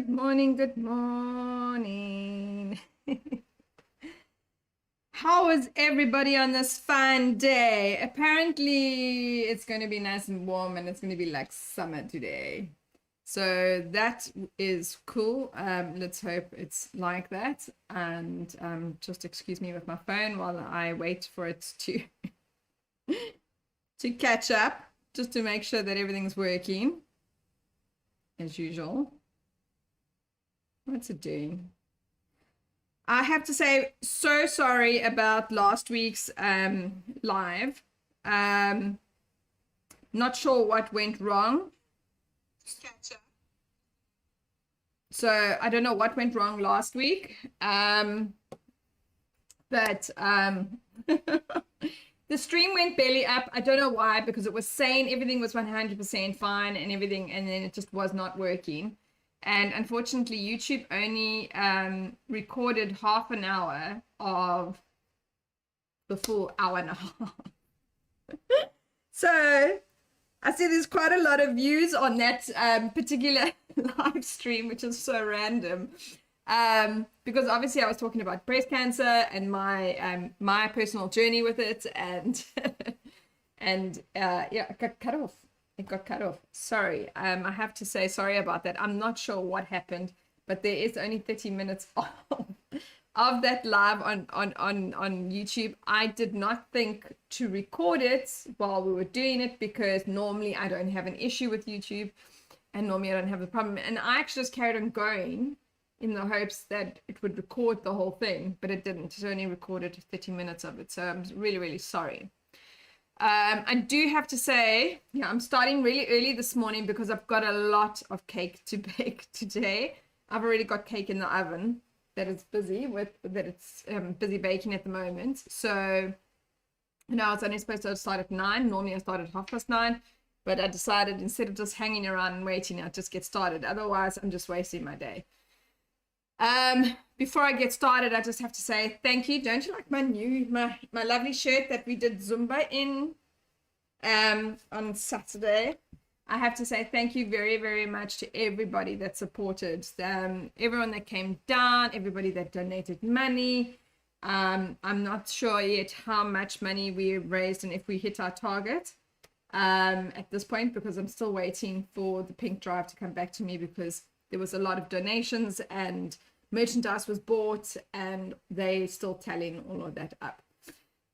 good morning, good morning. How is everybody on this fine day? Apparently, it's going to be nice and warm and it's going to be like summer today. So that is cool. Let's hope it's like that. And just excuse me with my phone while I wait for it to to catch up, just to make sure that everything's working as usual. What's it doing? I have to say, so sorry about last week's live. Not sure what went wrong. So I don't know what went wrong last week. But the stream went belly up. I don't know why, because it was saying everything was 100% fine and everything, and then it just was not working. And unfortunately, YouTube only recorded half an hour of the full hour and a half. So I see there's quite a lot of views on that particular live stream, which is so random. Because obviously I was talking about breast cancer and my personal journey with it, and yeah, it got cut off. It got cut off. Sorry. I have to say sorry about that. I'm not sure what happened, but there is only 30 minutes of that live on YouTube. I did not think to record it while we were doing it, because normally I don't have an issue with YouTube and normally I don't have a problem. And I actually just carried on going in the hopes that it would record the whole thing, but it didn't. It only recorded 30 minutes of it. So I'm really, really sorry. I do have to say, yeah, I'm starting really early this morning because I've got a lot of cake to bake today. I've already got cake in the oven that it's busy baking at the moment. So, I was only supposed to start at 9. Normally I start at 9:30, but I decided instead of just hanging around and waiting, I'd just get started. Otherwise, I'm just wasting my day. Before I get started, I just have to say thank you. Don't you like my lovely shirt that we did Zumba in on Saturday? I have to say thank you very, very much to everybody that supported, everyone that came down, everybody that donated money. I'm not sure yet how much money we raised and if we hit our target at this point, because I'm still waiting for the pink drive to come back to me, because there was a lot of donations and merchandise was bought and they still tallying all of that up.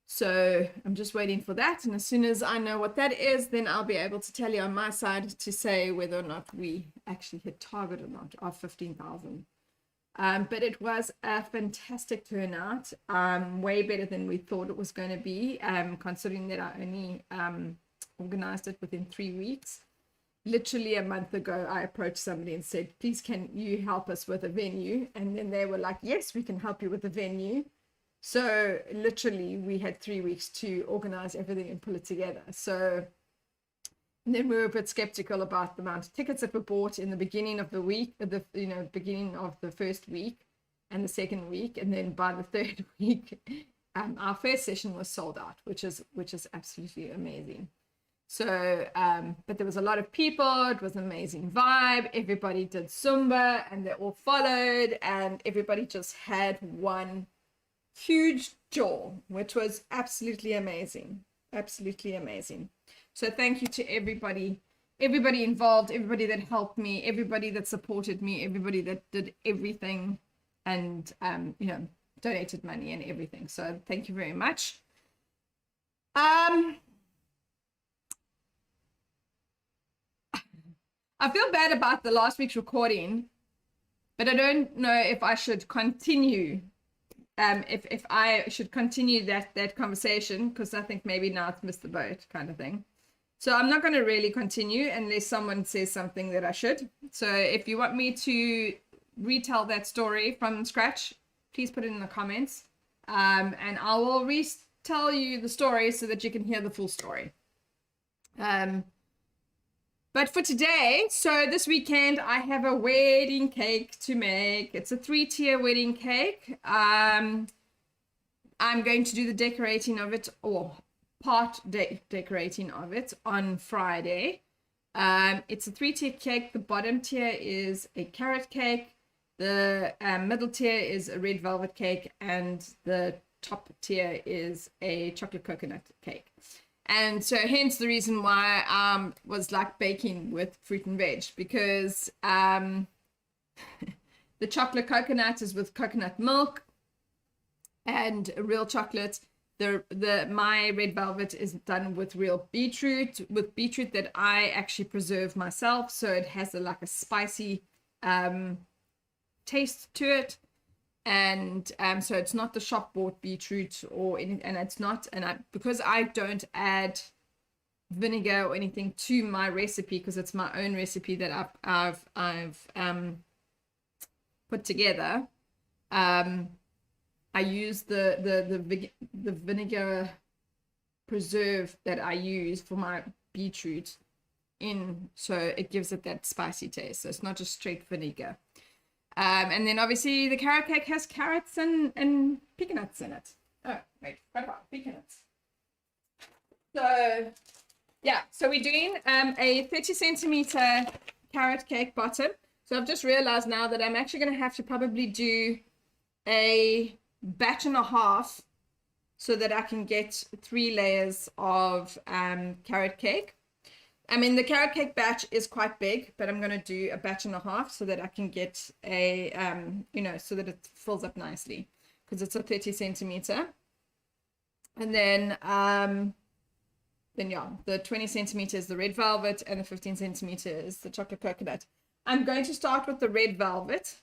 So I'm just waiting for that, and as soon as I know what that is, then I'll be able to tell you on my side to say whether or not we actually hit target or not of 15,000. But it was a fantastic turnout, way better than we thought it was going to be, considering that I only organized it within 3 weeks. Literally a month ago, I approached somebody and said, please, can you help us with a venue? And then they were like, yes, we can help you with the venue. So literally we had 3 weeks to organize everything and pull it together. So then we were a bit skeptical about the amount of tickets that were bought in the beginning of the week, beginning of the first week and the second week. And then by the third week, our first session was sold out, which is absolutely amazing. So, but there was a lot of people. It was an amazing vibe. Everybody did Zumba and they all followed, and everybody just had one huge jaw, which was absolutely amazing. Absolutely amazing. So thank you to everybody involved, everybody that helped me, everybody that supported me, everybody that did everything and, donated money and everything. So thank you very much. I feel bad about the last week's recording, but I don't know if I should continue. If I should continue that conversation, because I think maybe now it's missed the boat kind of thing. So I'm not going to really continue unless someone says something that I should. So if you want me to retell that story from scratch, please put it in the comments. And I will retell you the story so that you can hear the full story. But for today, so this weekend, I have a wedding cake to make. It's a 3-tier wedding cake. I'm going to do the decorating of it, or part decorating of it, on Friday. It's a 3-tier cake. The bottom tier is a carrot cake. The middle tier is a red velvet cake, and the top tier is a chocolate coconut cake. And so hence the reason why I was like baking with fruit and veg, because the chocolate coconut is with coconut milk and real chocolate. My red velvet is done with real beetroot that I actually preserve myself, so it has like a spicy taste to it. And so it's not the shop bought beetroot or anything, and it's not, because I don't add vinegar or anything to my recipe, because it's my own recipe that I've put together. I use the vinegar preserve that I use for my beetroot so it gives it that spicy taste. So it's not just straight vinegar. And then obviously the carrot cake has carrots and peanuts in it. Oh, wait, what about peanuts? So, yeah, so we're doing a 30 centimeter carrot cake bottom. So I've just realized now that I'm actually going to have to probably do a batch and a half so that I can get 3 layers of carrot cake. I mean, the carrot cake batch is quite big, but I'm going to do a batch and a half so that I can get a, so that it fills up nicely, because it's a 30 centimeter. And then yeah, the 20 centimeters, the red velvet, and the 15 centimeters, the chocolate coconut. I'm going to start with the red velvet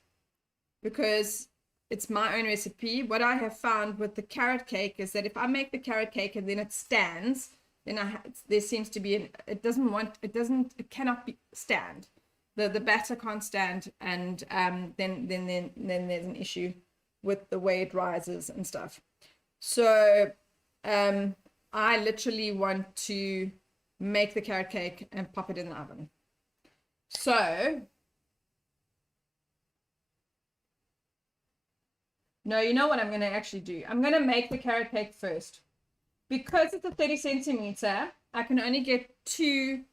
because it's my own recipe. What I have found with the carrot cake is that if I make the carrot cake and then it stands, then there seems to be it cannot stand. The batter can't stand, and then there's an issue with the way it rises and stuff. So I literally want to make the carrot cake and pop it in the oven. So no, you know what I'm going to actually do? I'm going to make the carrot cake first. Because it's a 30 centimeter, I can only get 2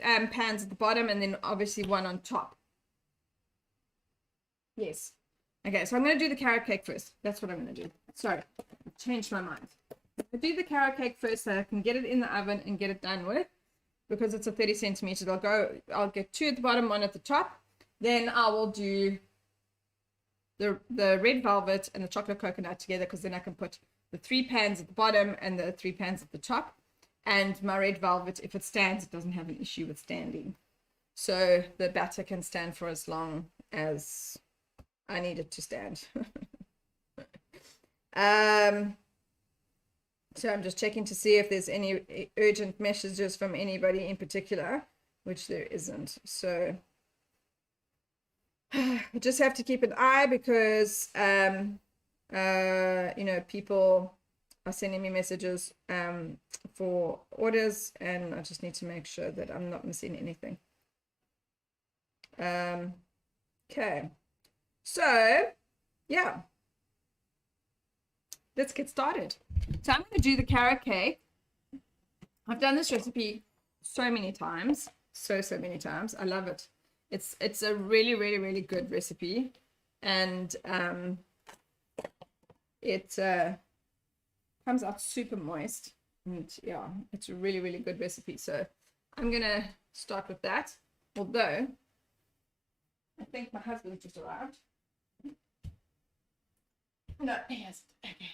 pans at the bottom and then obviously 1 on top. Yes. Okay, so I'm going to do the carrot cake first. That's what I'm going to do. Sorry, I've changed my mind. I'll do the carrot cake first so I can get it in the oven and get it done with. Because it's a 30 centimeters, I'll get 2 at the bottom, 1 at the top. Then I will do the red velvet and the chocolate coconut together, because then I can put the 3 pans at the bottom and the 3 pans at the top. And my red velvet, if it stands, it doesn't have an issue with standing. So the batter can stand for as long as I need it to stand. So I'm just checking to see if there's any urgent messages from anybody in particular, which there isn't. So I just have to keep an eye, because people are sending me messages for orders, and I just need to make sure that I'm not missing anything. Okay, so yeah, let's get started. So I'm going to do the carrot cake. I've done this recipe so many times, so many times. I love it. It's a really, really, really good recipe, and it comes out super moist, and yeah, it's a really, really good recipe. So I'm gonna start with that, although I think my husband just arrived. No, he hasn't. Okay,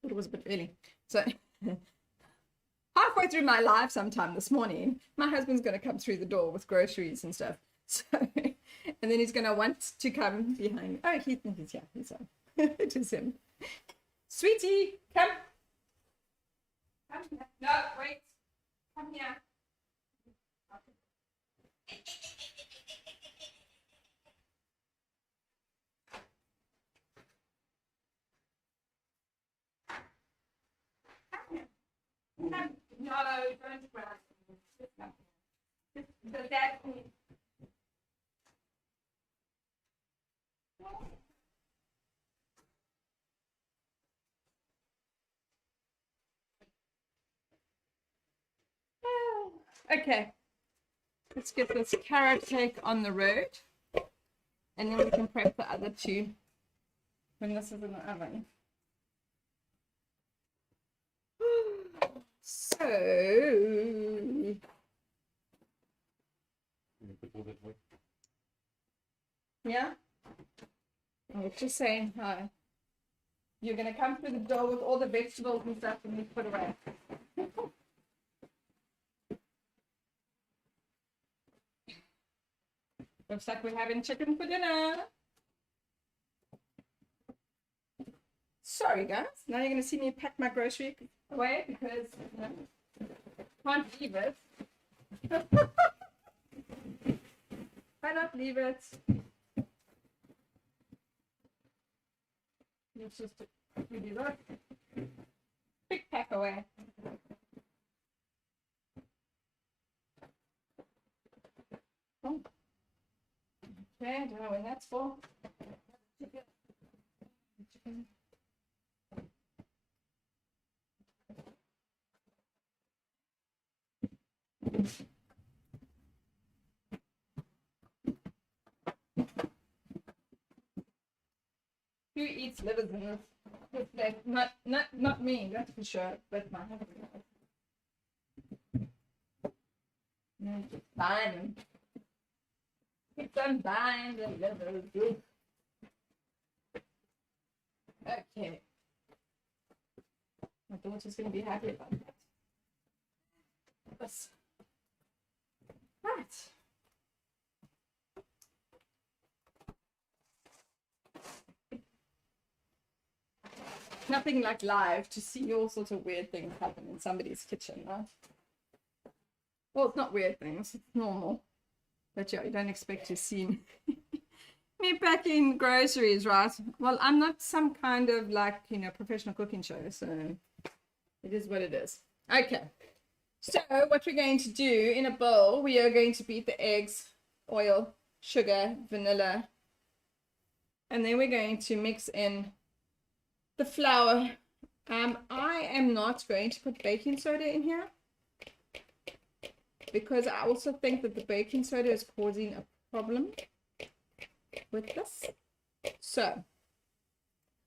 thought it was a bit early. So halfway through my live sometime this morning, my husband's gonna come through the door with groceries and stuff. So, and then he's gonna want to come behind me. Oh, he's here. He's on. It is him. Sweetie, come. Come here. No, wait. Come here. Come here. Come. No, don't grab me. Just come here. So that's me. Okay, Let's get this carrot cake on the road, and then we can prep the other two when this is in the oven. So, yeah, I was just saying hi. You're gonna come through the door with all the vegetables and stuff and you put away. Looks like we're having chicken for dinner. Sorry guys, now you're gonna see me pack my grocery away because can't leave it. Why not leave it? Let's just do that. Big pack away. Oh. Okay, I don't know when that's for. Chicken. Who eats livers in this plate? Not me, that's for sure. But my husband. Fine. Keep on buying the livers. Okay. My daughter's gonna be happy about that. Yes. Right. Nothing like live to see all sorts of weird things happen in somebody's kitchen, right? Well, it's not weird things, it's normal. But yeah, you don't expect to see me packing groceries, right? Well, I'm not some kind of like, professional cooking show, so it is what it is. Okay. So what we're going to do in a bowl, we are going to beat the eggs, oil, sugar, vanilla, and then we're going to mix in the flour. I am not going to put baking soda in here because I also think that the baking soda is causing a problem with this. So,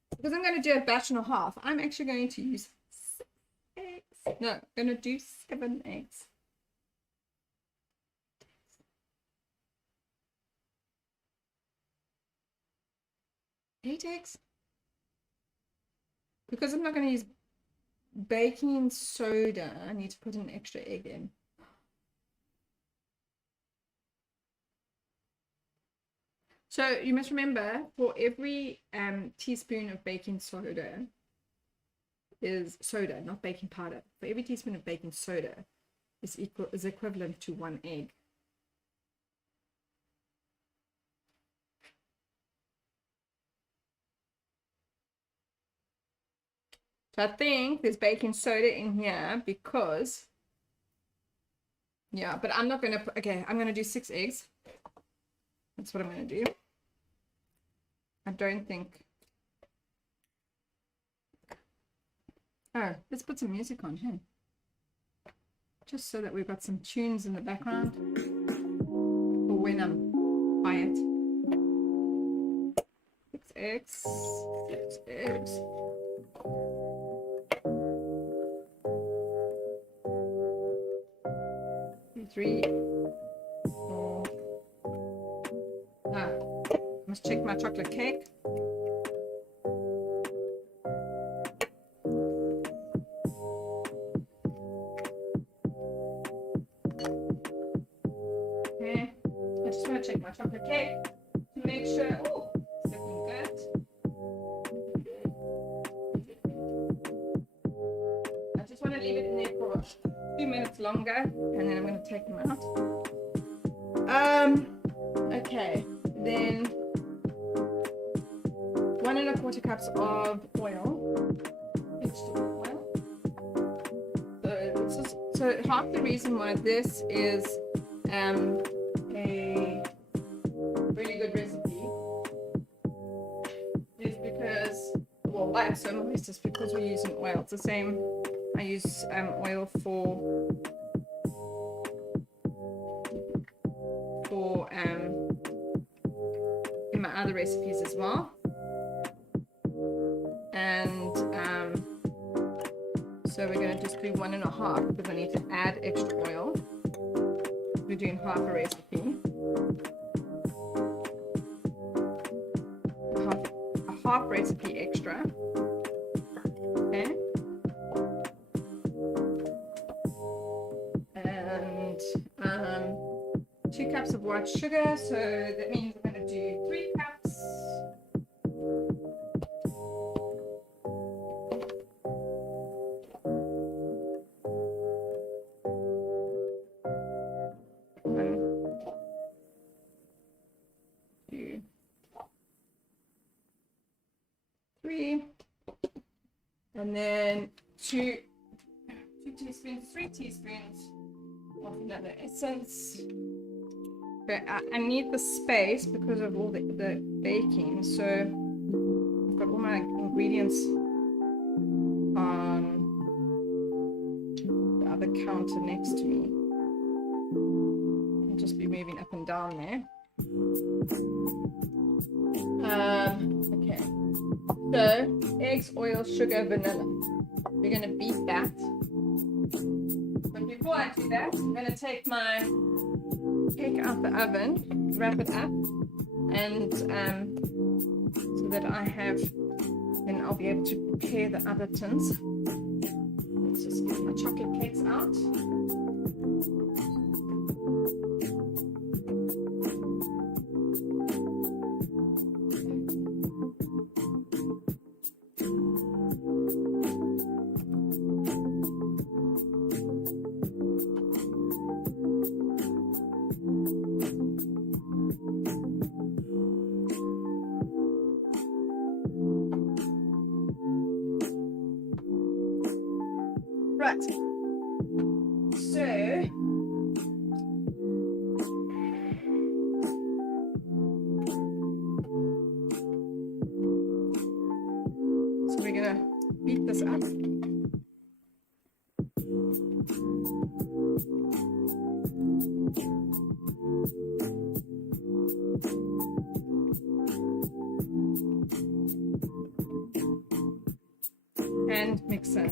because I'm going to do a batch and a half, I'm actually going to use 6 eggs. No, I'm going to do 7 eggs. Eight eggs? Because I'm not going to use baking soda, I need to put an extra egg in. So you must remember, for every teaspoon of baking soda is soda, not baking powder. For every teaspoon of baking soda is equivalent to 1 egg. So I think there's baking soda in here because, yeah, but I'm not going to put, okay, I'm going to do 6 eggs. That's what I'm going to do. I don't think. Oh, let's put some music on here. Just so that we've got some tunes in the background for when I'm quiet. 6 eggs. 6 eggs. Three, 4. Ah, must check my chocolate cake. Okay, I just want to check my chocolate cake to make sure. Oh, it's looking good. I just want to leave it in there for 2 minutes longer, and then I'm going to take them out. Okay, then 1 1/4 cups of oil, vegetable oil. So half the reason why this is a really good recipe is because, well, why it's so moist is because we're using oil. It's the same. I use oil for in my other recipes as well. And so we're going to just do 1.5 because I need to add extra oil. We're doing half a recipe. A half recipe extra. Okay. And 2 cups of white sugar, so that means I'm going to do 3 cups. And then 2 teaspoons, 3 teaspoons of vanilla essence. But I need the space because of all the baking. So I've got all my ingredients on the other counter next to me. I'll just be moving up and down there. Okay. So, eggs, oil, sugar, vanilla. We're going to beat that. But before I do that, I'm going to take my cake out the oven, wrap it up, and so that I have, then I'll be able to prepare the other tins. Let's just get my chocolate cakes out. Right, so we're gonna beat this up. Hand mixer.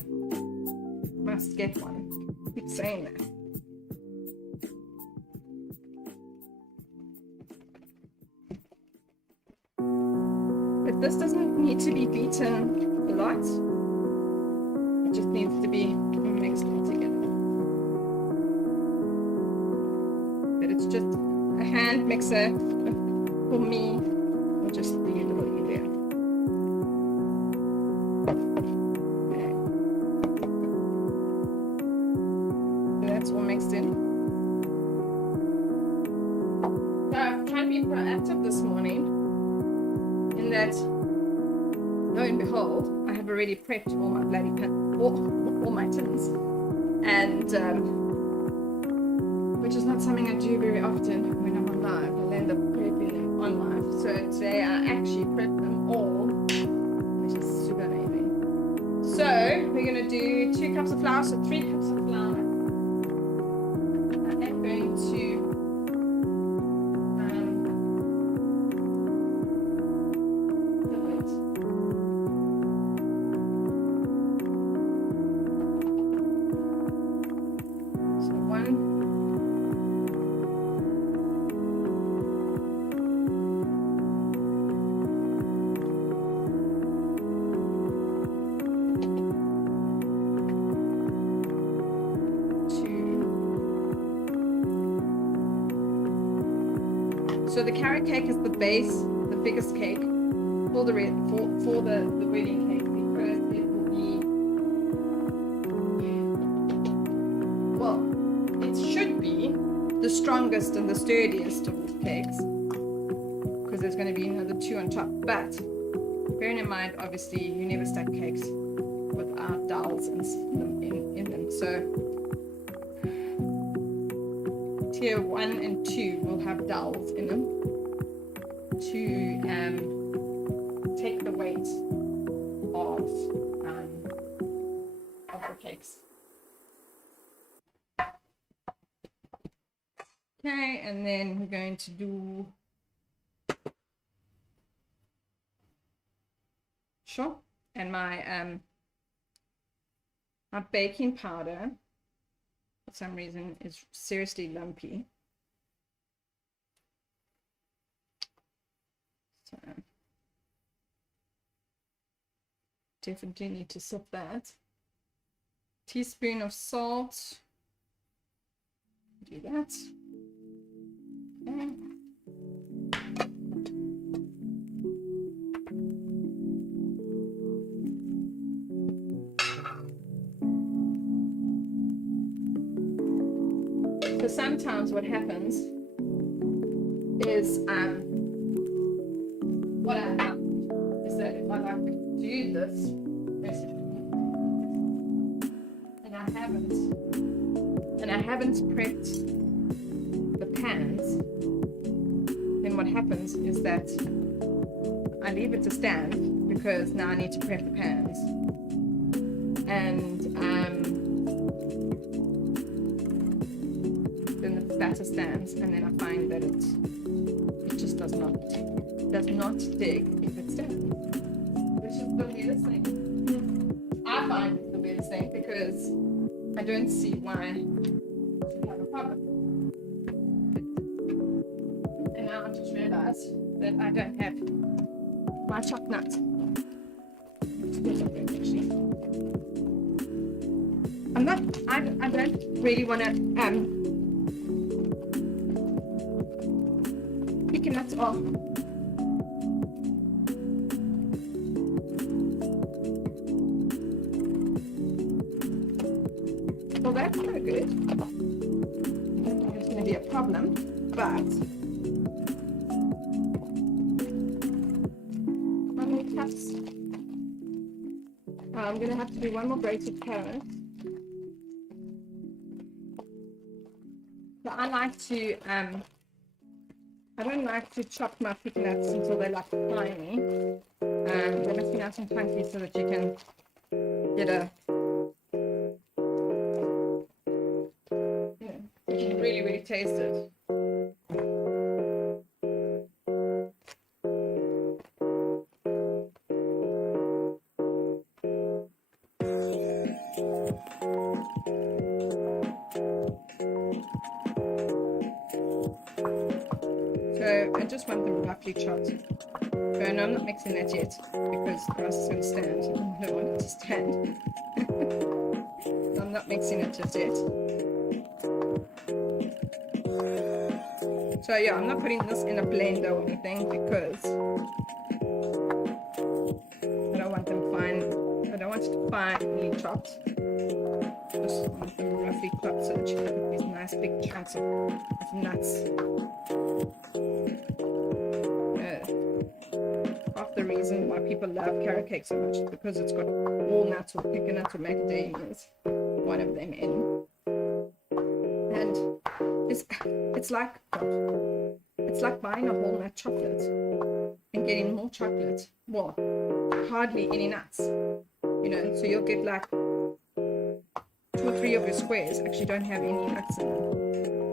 Must get one. Keep saying that. But this doesn't need to be beaten a lot. It just needs to be mixed all together. But it's just a hand mixer for me. Will just be a little easier. All mixed in. So I'm trying to be proactive this morning in that, lo and behold, I have already prepped all my all my tins, and which is not something I do very often when I'm on live. I'll end up prepping them on live. So today I actually prepped them all, which is super amazing. So we're gonna do 2 cups of flour, so 3 cups of flour. So the carrot cake is the base, the biggest cake for the wedding cake, because it will be, well, it should be the strongest and the sturdiest of the cakes, because there's going to be another 2 on top. But bearing in mind, obviously, you never stack cakes without dowels in them. So tier 1 and 2 will have dowels in them to take the weight of the cakes. Okay, and then we're going to do sure. And my baking powder for some reason is seriously lumpy. So definitely need to sift that. Teaspoon of salt. Do that. Okay. So sometimes what happens is what I found is that if I like to do this recipe and I haven't prepped the pans, then what happens is that I leave it to stand because now I need to prep the pans, and then the batter stands, and then I find that it just does not dig if it stands, which is the weirdest thing. I find it the weirdest thing because I don't see why you have a problem. And now I just realized that I don't have my chopped nuts. Actually, I don't really want to pick nuts off. Well, that's no good. I don't think it's going to be a problem, but one more cuts. I'm going to have to do one more grated carrot. So I like to, I don't like to chop my pick nuts until they're like tiny. They must be nice and chunky so that you can get a, you can really, really taste it. So I just want them roughly chopped. So no, I'm not mixing that yet because the rice is going to stand. I don't want it to stand. So I'm not mixing it just yet. So yeah, I'm not putting this in a blender or anything because I don't want them fine. I don't want it finely chopped. Just want them roughly chopped so that you have these nice big chunks of nuts. Half the reason why people love carrot cake so much is because it's got walnuts or pecan or macadamias, one of them in, and it's like buying a whole nut chocolate and getting more chocolate. Well, hardly any nuts, so you'll get like 2 or 3 of your squares actually don't have any nuts in them.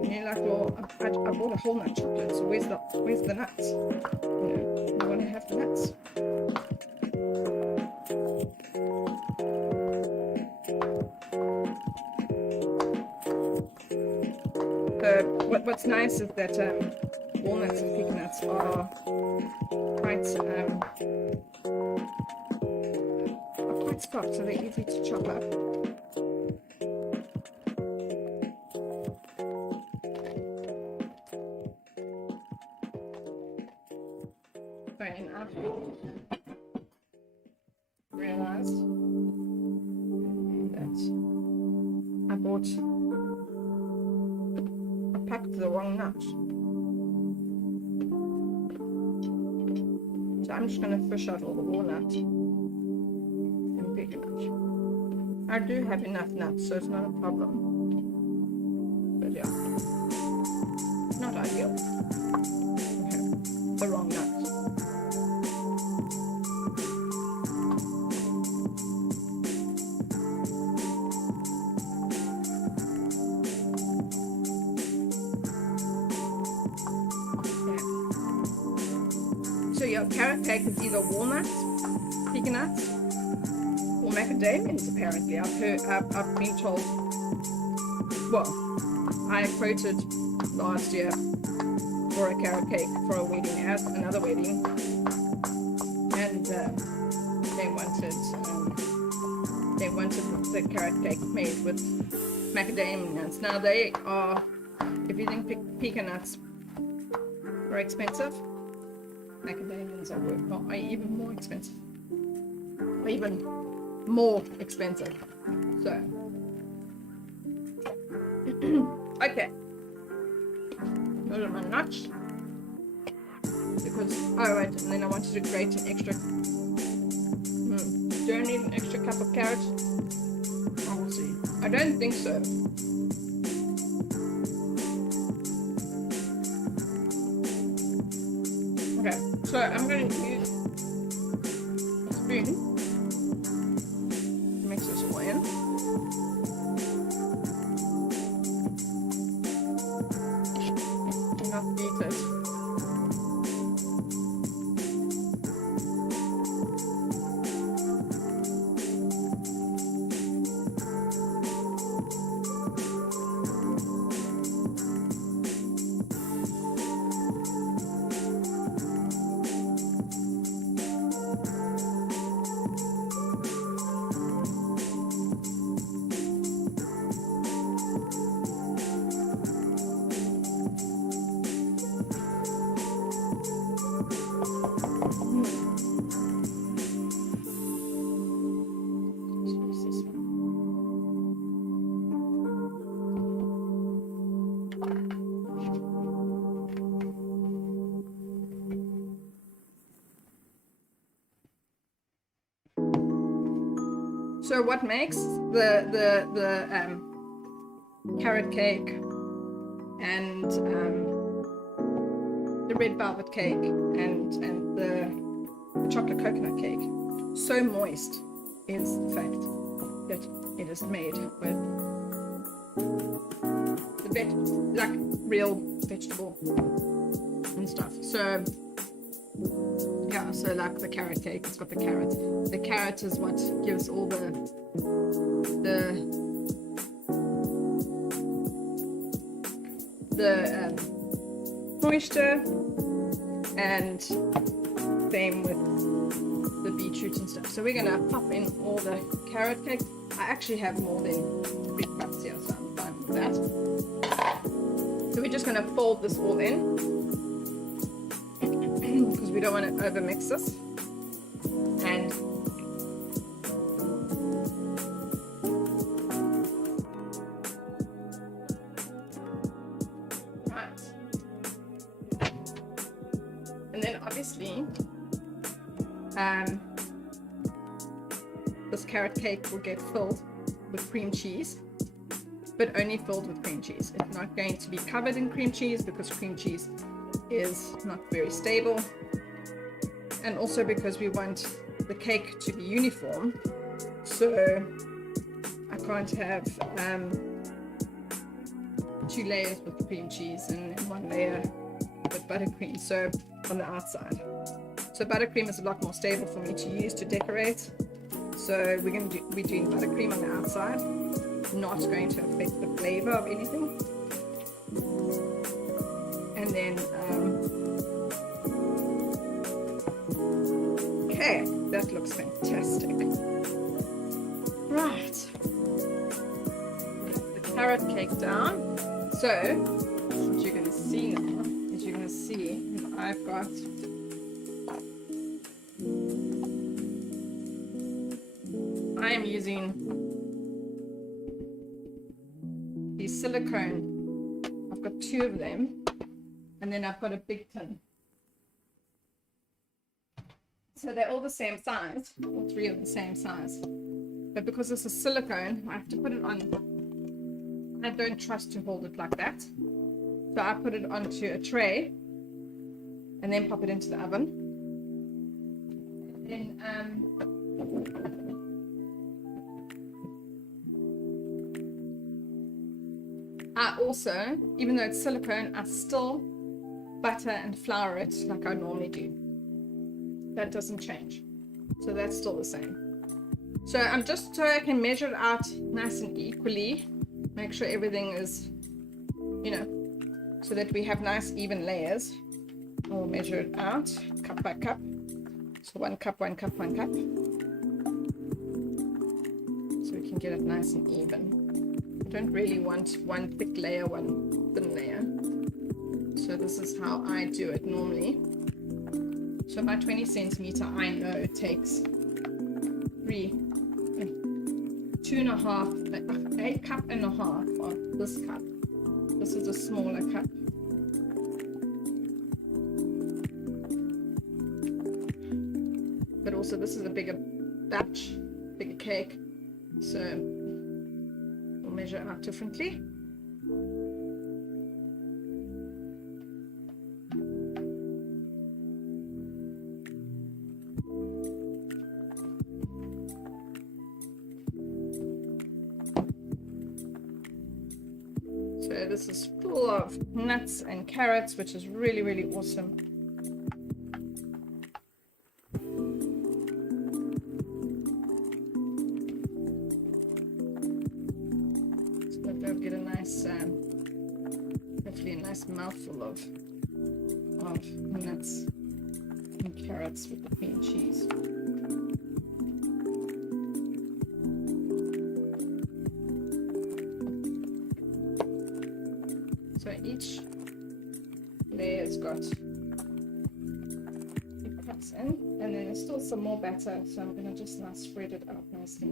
And you're like, well, I bought a whole nut chocolate, so where's the nuts? You want to have the nuts. What's nice is that walnuts and peanuts are quite soft, so they're easy to chop up. And I've realized that I packed the wrong nut. So I'm just going to fish out all the walnut and peanut. I do have enough nuts, so it's not a problem. But yeah, not ideal. Okay. The wrong nuts. So your carrot cake is either walnuts, pecan nuts, or macadamias. Apparently, I've been told. Well, I quoted last year for a carrot cake for a wedding at another wedding, and they wanted the carrot cake made with macadamia nuts. Now they are, if you think pecan nuts are expensive, macadamias are even more expensive, or even more expensive. So okay, those are my nuts, because right, and then I wanted to grate an extra. Do I need an extra cup of carrot? I will see. I don't think so. Okay, so I'm going to use a spoon to mix this all in. Not beat it. So what makes the carrot cake and the red velvet cake and the chocolate coconut cake so moist is the fact that it is made with the like real vegetable and stuff. So yeah, so like the carrot cake, it's got the carrot. The carrot is what gives all the moisture, and same with the beetroot and stuff. So we're gonna pop in all the carrot cake. I actually have more than 3 cups here, so I'm fine with that. So we're just gonna fold this all in, because we don't want to overmix this. And right, and then obviously this carrot cake will get filled with cream cheese, but only filled with cream cheese. It's not going to be covered in cream cheese, because cream cheese is not very stable, and also because we want the cake to be uniform, so I can't have 2 layers with cream cheese and 1 layer with buttercream, so on the outside. So buttercream is a lot more stable for me to use to decorate, so we're going to be doing buttercream on the outside, not going to affect the flavor of anything. And then okay, that looks fantastic. Right, the carrot cake down. So what you're going to see now is you're going to see that I've got I am using these silicone. I've got 2 of them, and then I've got a big tin. So they're all the same size, all 3 of the same size. But because this is silicone, I have to put it on. I don't trust to hold it like that. So I put it onto a tray and then pop it into the oven. And then I also, even though it's silicone, I still butter and flour it like I normally do. That doesn't change. So that's still the same. So I'm just so I can measure it out nice and equally. Make sure everything is, you know, so that we have nice even layers. I'll measure it out cup by cup. So 1 cup, 1 cup, 1 cup. So we can get it nice and even. I don't really want one thick layer, one thin layer. So this is how I do it normally. So my 20 centimeter, I know it takes 2.5, a cup and a half of this cup. This is a smaller cup. But also this is a bigger batch, bigger cake. So we'll measure out differently. So this is full of nuts and carrots, which is really, really awesome. So that they'll get a nice, hopefully a nice mouthful of nuts and carrots with the cream cheese. So each layer's got 2 cups in, and then there's still some more batter, so I'm going to just now spread it out nicely.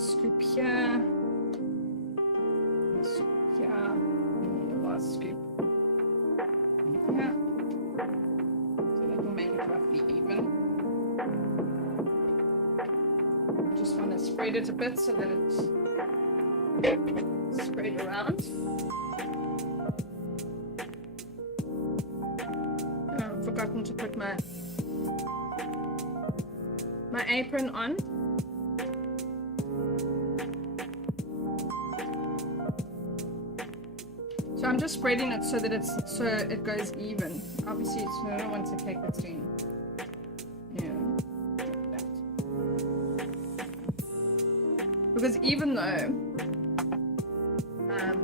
Scoop here, scoop here, and the last scoop here. So that will make it roughly even. Just want to spread it a bit so that it's spread around. I've forgotten to put my apron on. So I'm just spreading it so that it goes even. Obviously, I don't want a cake that's doing, like that. Because even though let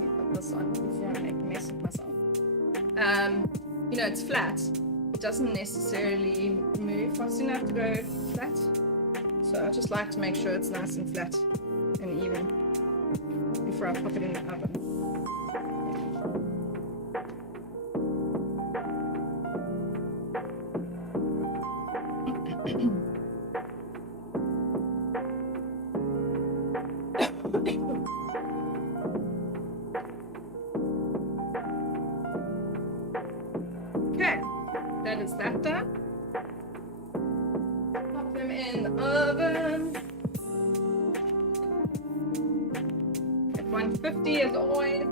me put this on before I make a mess of myself. It's flat. It doesn't necessarily move fast enough to go flat. So I just like to make sure it's nice and flat and even before I pop it in the oven. Okay, that is that done. In the oven at 150 as always.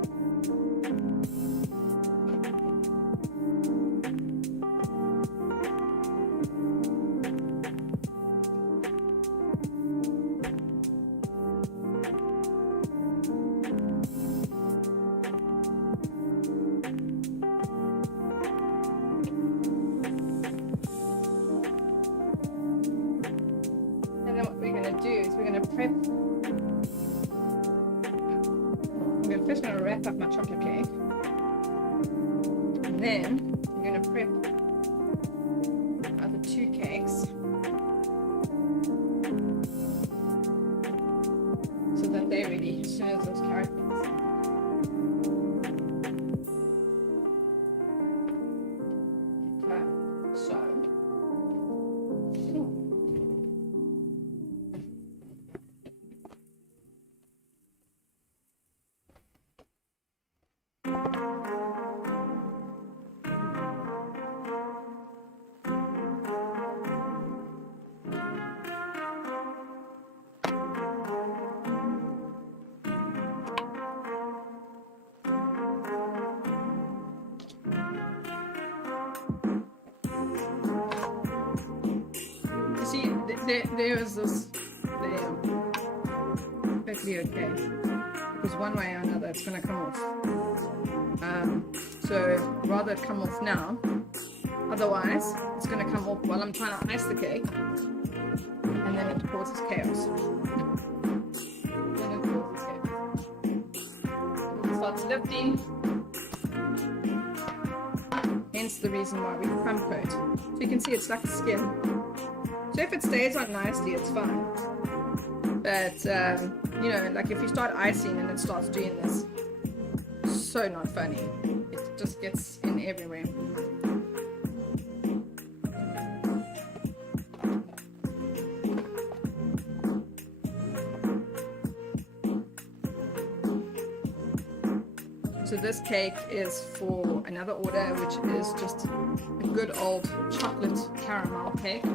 I'm first going to wrap up my chocolate cake, and then I'm going to prep the other 2 cakes so that they're ready as soon as those carrot cakes. Okay, so. there was this there. Perfectly okay. Because one way or another it's gonna come off. So rather it come off now. Otherwise it's gonna come off while I'm trying to ice the cake. And then it causes chaos. It starts lifting. Hence the reason why we crumb coat. So you can see it's like skin. So if it stays on nicely, it's fine. But you know, like if you start icing and it starts doing this, so not funny. It just gets in everywhere. So this cake is for another order, which is just a good old chocolate caramel cake.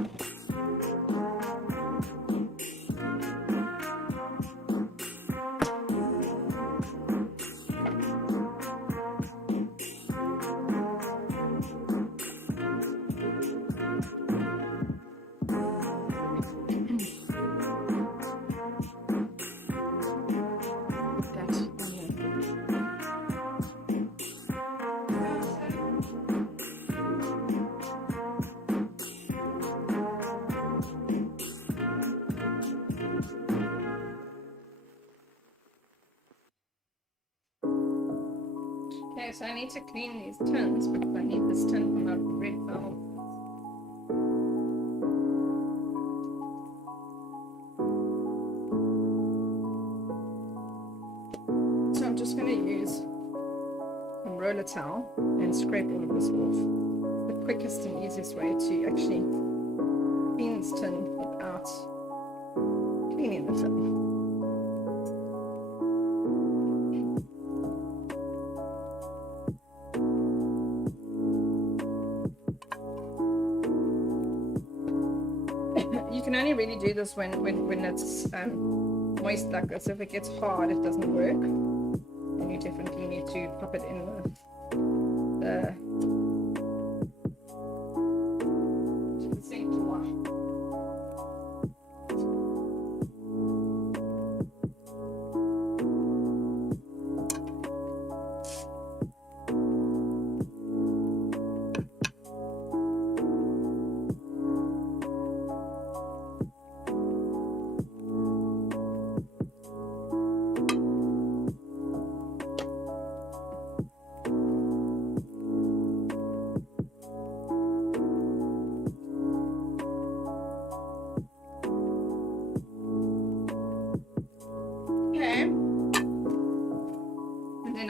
Okay, so I need to clean these tins because I need this tin for my red velvet. So I'm just going to use a roller towel and scrape all of this off. The quickest and easiest way to actually clean this tin without cleaning the tin. You can only really do this when it's moist like this. If it gets hard, it doesn't work, and you definitely need to pop it in the sink to wash.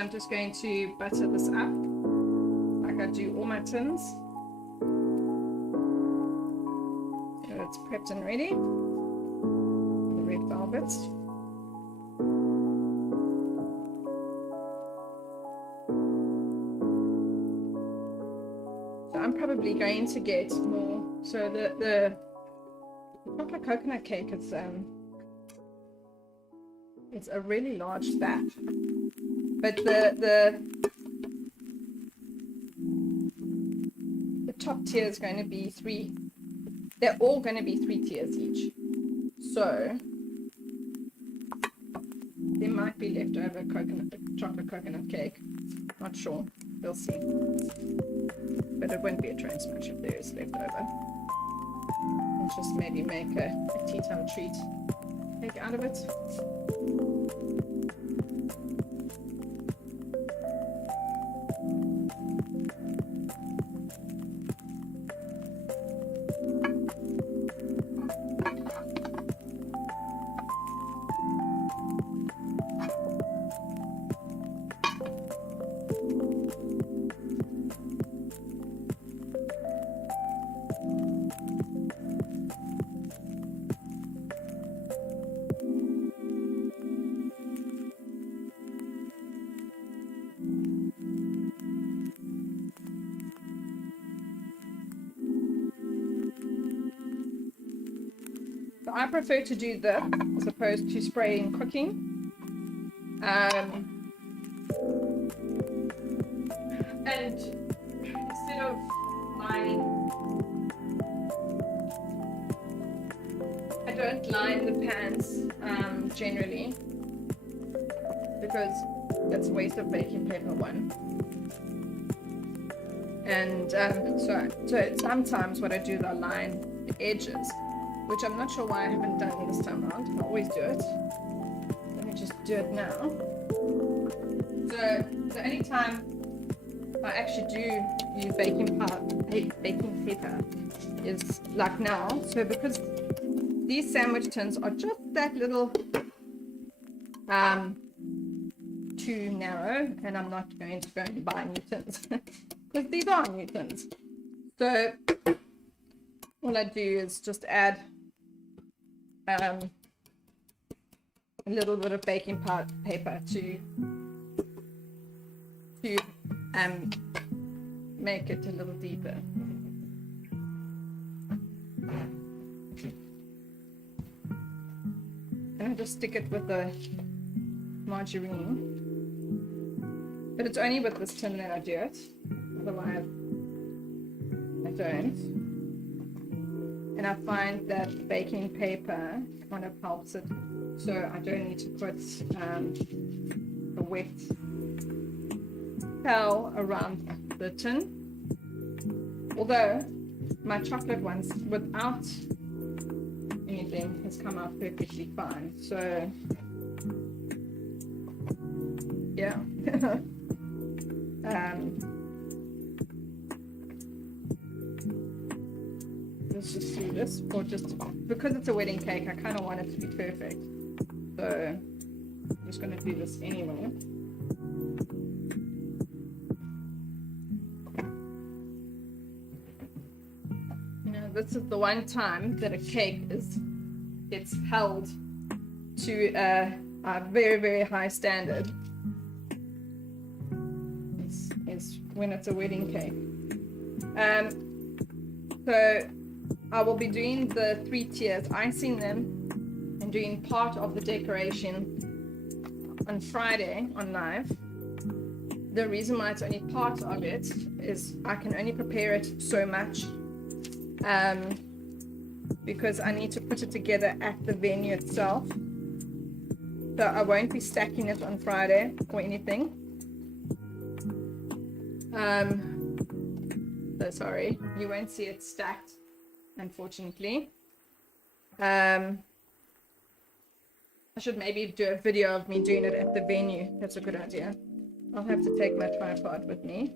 I'm just going to butter this up like I do all my tins. So it's prepped and ready. The red velvet. So I'm probably going to get more. So the chocolate coconut cake is it's a really large batch. But the top tier is going to be 3. They're all going to be 3 tiers each. So there might be leftover chocolate coconut cake. Not sure. We'll see. But it won't be a train smash if there is leftover. I'll just maybe make a tea time treat cake out of it. So I prefer to do this as opposed to spraying cooking. And instead of lining don't line the pans generally because that's a waste of baking paper, one. And so sometimes what I do is I line the edges, which I'm not sure why I haven't done this time around. I always do it. Let me just do it now. So the only time I actually do use baking paper is like now. So because these sandwich tins are just that little too narrow, and I'm not going to go and buy new tins because these are new tins. So all I do is just add a little bit of baking paper to make it a little deeper. And I just stick it with the margarine. But it's only with this tin that I do it. Otherwise, I don't. And I find that baking paper kind of helps it, so I don't need to put a wet towel around the tin. Although my chocolate ones without anything has come out perfectly fine. So yeah. Let's just do this, or just because it's a wedding cake, I kind of want it to be perfect. So I'm just going to do this anyway. You know, this is the one time that a cake gets held to a very, very high standard. Is when it's a wedding cake. So I will be doing the 3 tiers, icing them and doing part of the decoration on Friday on live. The reason why it's only part of it is I can only prepare it so much because I need to put it together at the venue itself. So I won't be stacking it on Friday or anything. So sorry, you won't see it stacked, unfortunately. I should maybe do a video of me doing it at the venue. That's a good idea. I'll have to take my tripod with me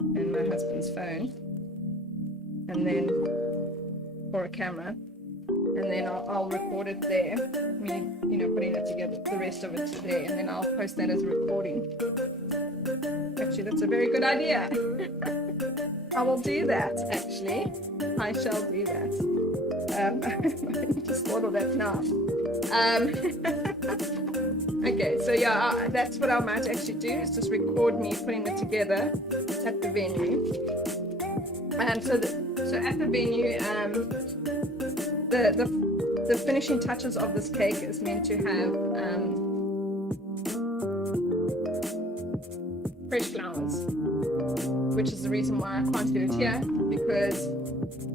and my husband's phone, and then for a camera, and then I'll record it there, me, putting it together, the rest of it today, and then I'll post that as a recording. Actually, that's a very good idea. I will do that, actually. I shall do that. I just thought of that now. Okay, so yeah, that's what I might actually do, is just record me putting it together at the venue. So at the venue, the finishing touches of this cake is meant to have fresh flowers, which is the reason why I can't do it here, because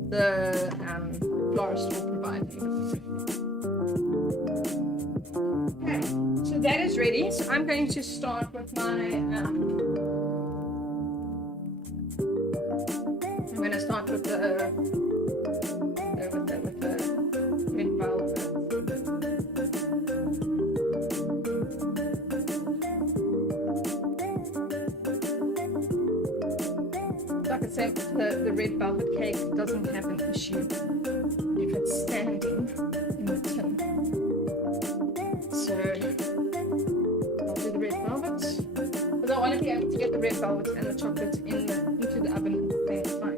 the florist will provide me with it. Okay, so that is ready. So I'm going to start with my I'm going to start with the red velvet. Like I said, the red velvet cake doesn't have an issue if it's standing in the tin. So I'll do the red velvet, but I want to be able to get the red velvet and the chocolate into the oven at the same time.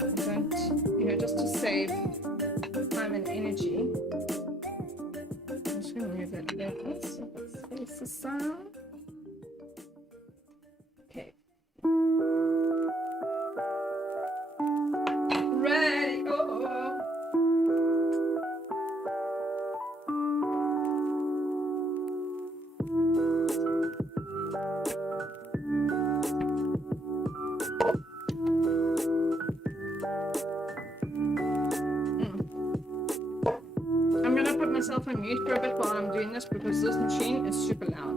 I don't, just to save time and energy. I'm just going to move that like this, so let's face the sound. Okay. Ready, go! myself on mute for a bit while I'm doing this because this machine is super loud.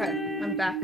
Okay, I'm back.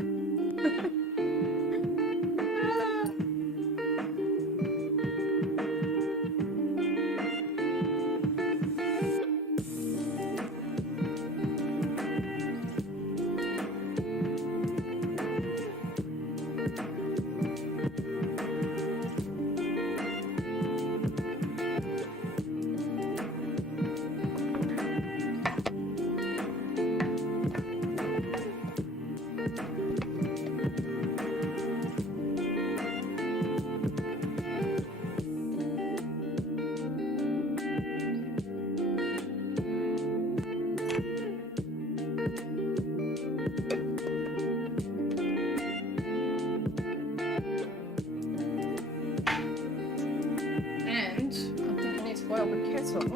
Boil the kettle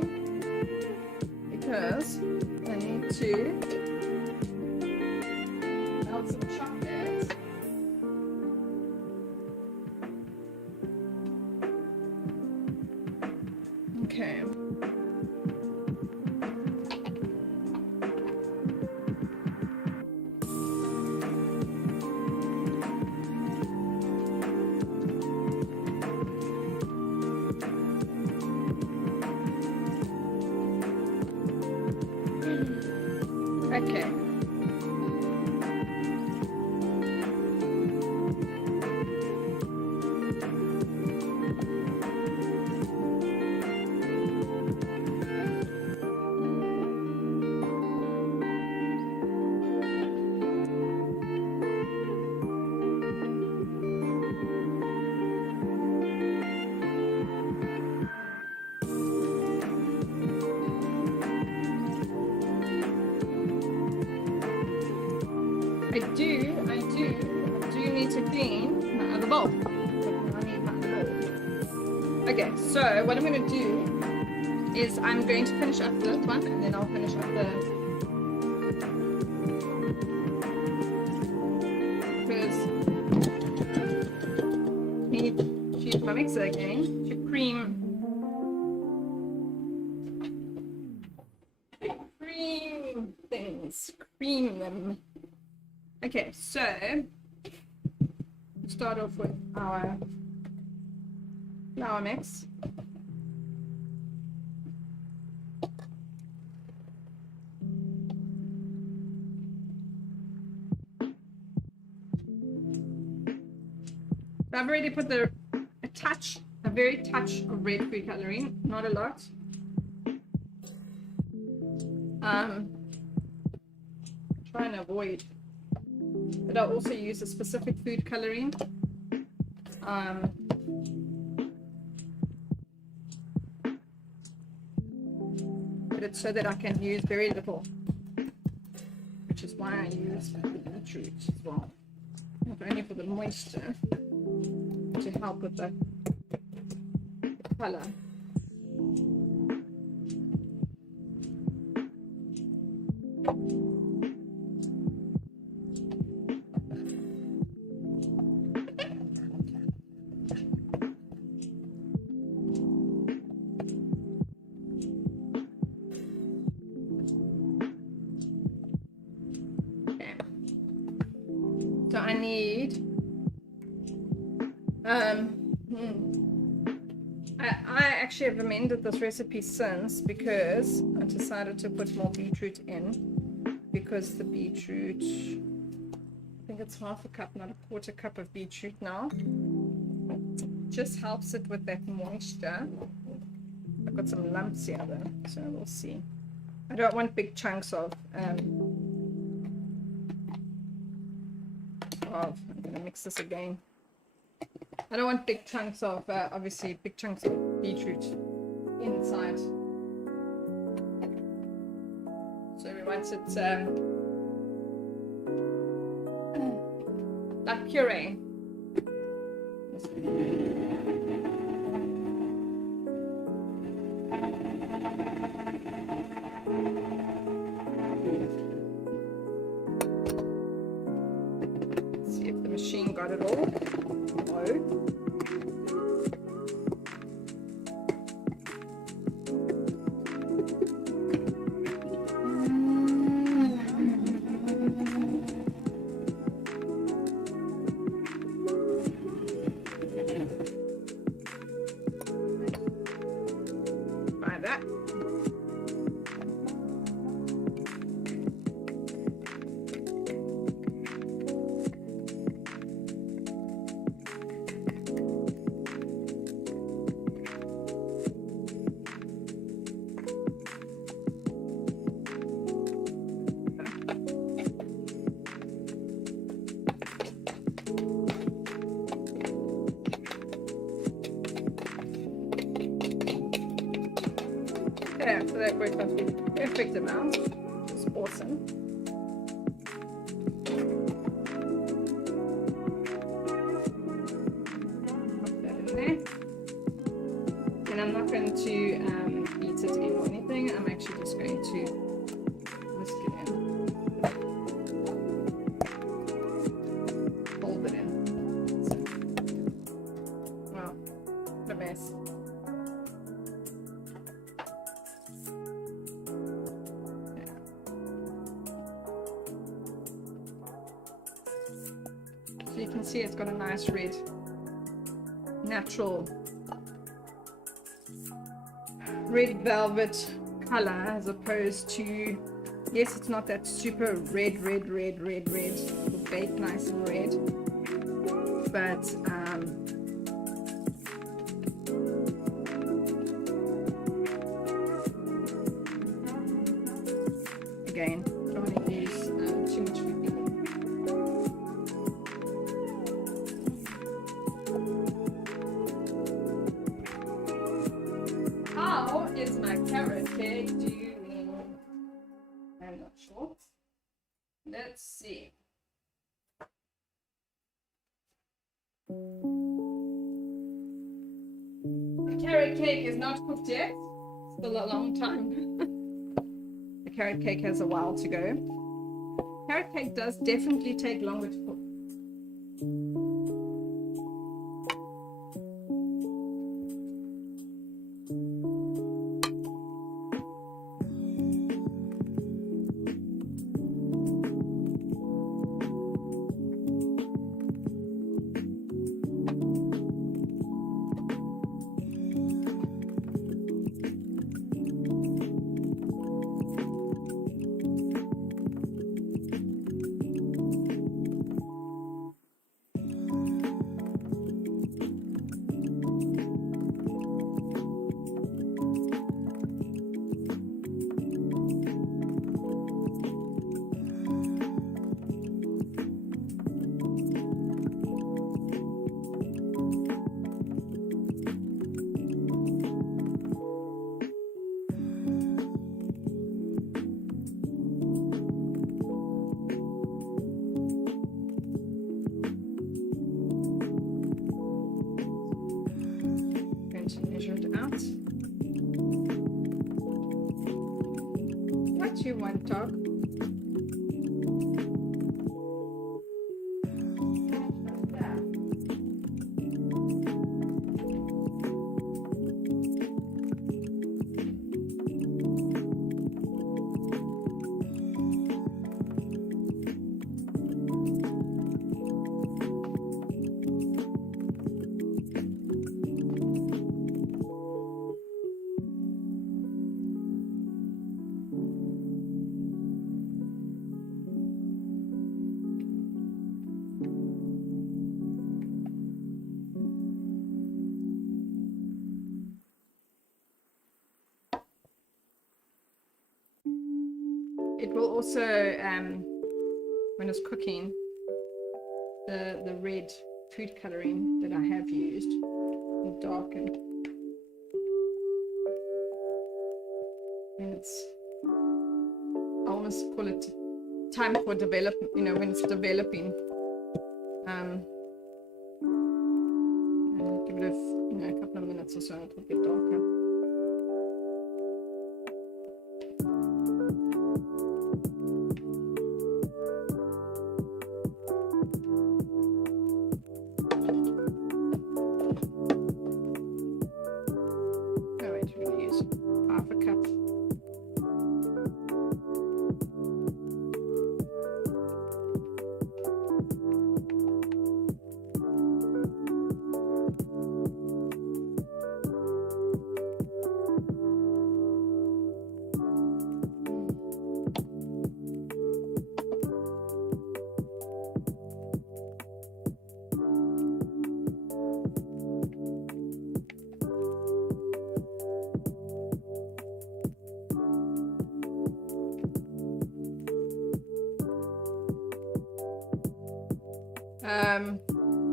because I need to melt some chocolate. Okay. Okay. I do need to clean my other bowl. I need my other bowl. Okay, so what I'm going to do is I'm going to finish up this one and then I'll finish up the... Because I need to use my mixer again to cream things. Cream them. Okay, so start off with our flour mix. I've already put a very touch of red food coloring, not a lot. Try and avoid. But I'll also use a specific food coloring. But it's so that I can use very little, which is why I use the beetroot as well. Not only for the moisture, to help with the color. So I need, I actually have amended this recipe since because I decided to put more beetroot in because the beetroot, I think it's half a cup, not a quarter cup of beetroot now. Just helps it with that moisture. I've got some lumps here though, so we'll see. I don't want big chunks of I'm going to mix this again. I don't want big chunks of, obviously, big chunks of beetroot inside. So we want it like puree. Machine got it all. No. that worked out to be the perfect amount, which is awesome. Pop that in there. And I'm not going to beat it in or anything. I'm actually just going to whisk it in. Hold it in. So, wow, what a mess. Yeah. So you can see it's got a nice red, natural red velvet color, as opposed to, yes, it's not that super red, it'll bake nice and red, but again, don't want to use too much food coloring. How is my carrot cake doing? I'm not sure. Let's see. The carrot cake is not cooked yet. Still a long time. The carrot cake has a while to go. Carrot cake does definitely take longer to cook. Measure it out. What you want, dog? It will also, when it's cooking, the red food coloring that I have used will darken. And it's, I almost call it time for development, you know, when it's developing. And give it a, you know, a couple of minutes or so, it will get darker.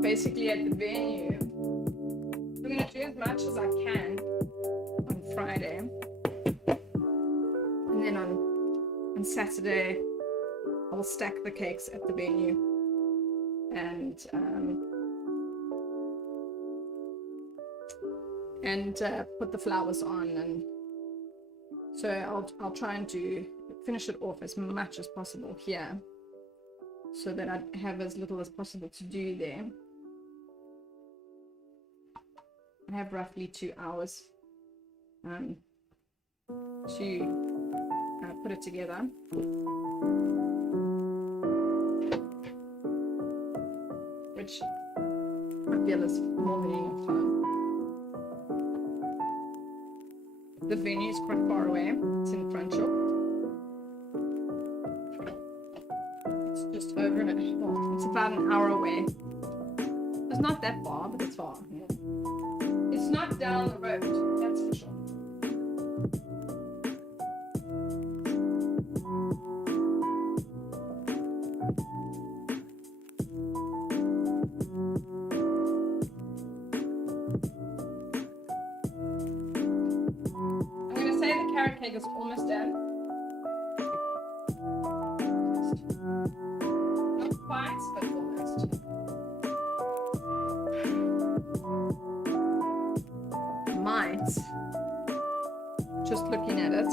Basically at the venue, I'm going to do as much as I can on Friday. on Saturday I will stack the cakes at the venue and put the flowers on, and so I'll try and finish it off as much as possible here, so that I have as little as possible to do there. I have roughly 2 hours to put it together. Which I feel is more than enough time. The venue is quite far away. It's in Front Shop. It's just over it's about an hour away. It's not that far, but it's far. Yeah. It's not down the road, that's for sure. Carrot cake is almost done. Not quite, but almost. Might, just looking at it,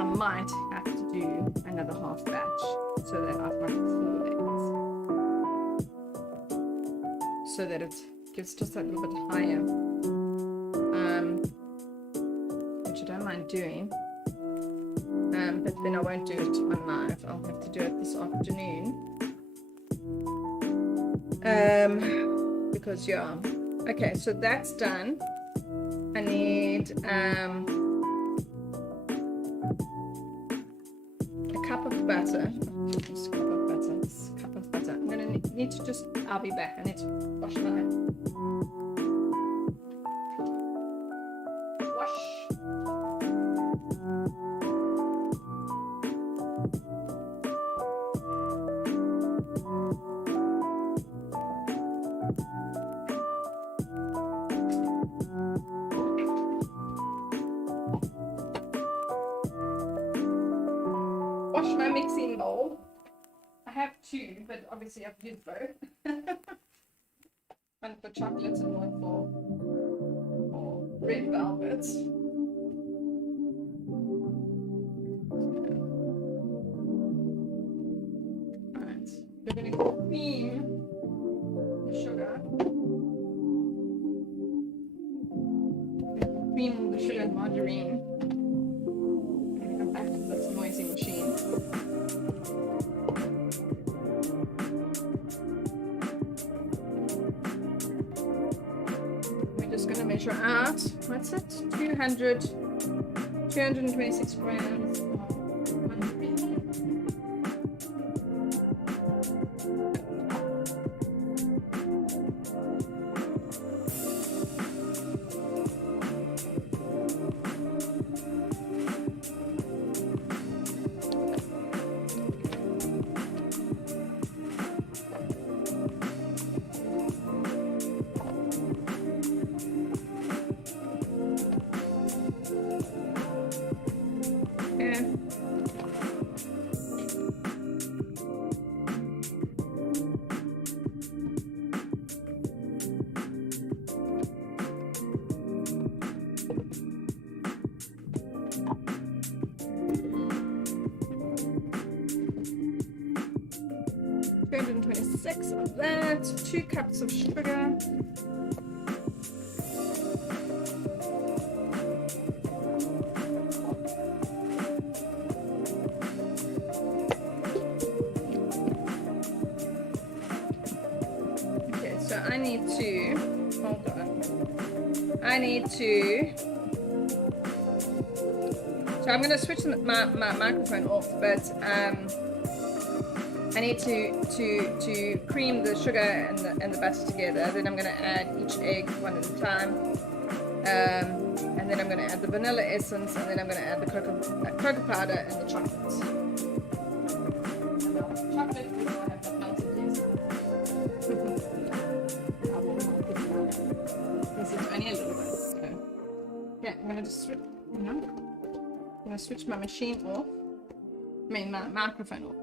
I might have to do another half batch so that I've got 4 days. So that it gets just a little bit higher. I don't mind doing, but then I won't do it on live. I'll have to do it this afternoon, because yeah. Okay, so that's done. I need a cup of butter. Just a cup of butter. Cup of butter. I'm gonna need to just. I'll be back. I need to wash my hands. My mixing bowl. I have 2, but obviously I've used both. One for chocolate and one for red velvet. Alright, we're going to cream the sugar. Cream the sugar and margarine. Back to this noisy machine. We're just going to measure out, what's it? 226 grams. Of that, 2 cups of sugar, okay, so I need to, hold on, so I'm going to switch my microphone off, but I need to cream the sugar and the butter together. Then I'm going to add each egg one at a time, and then I'm going to add the vanilla essence, and then I'm going to add the cocoa powder and the chocolate. Chocolate, I have not melted yet. I will not put it on. This is only a little bit. So. Yeah, I'm going to just switch. I'm going to switch my machine off. my microphone off.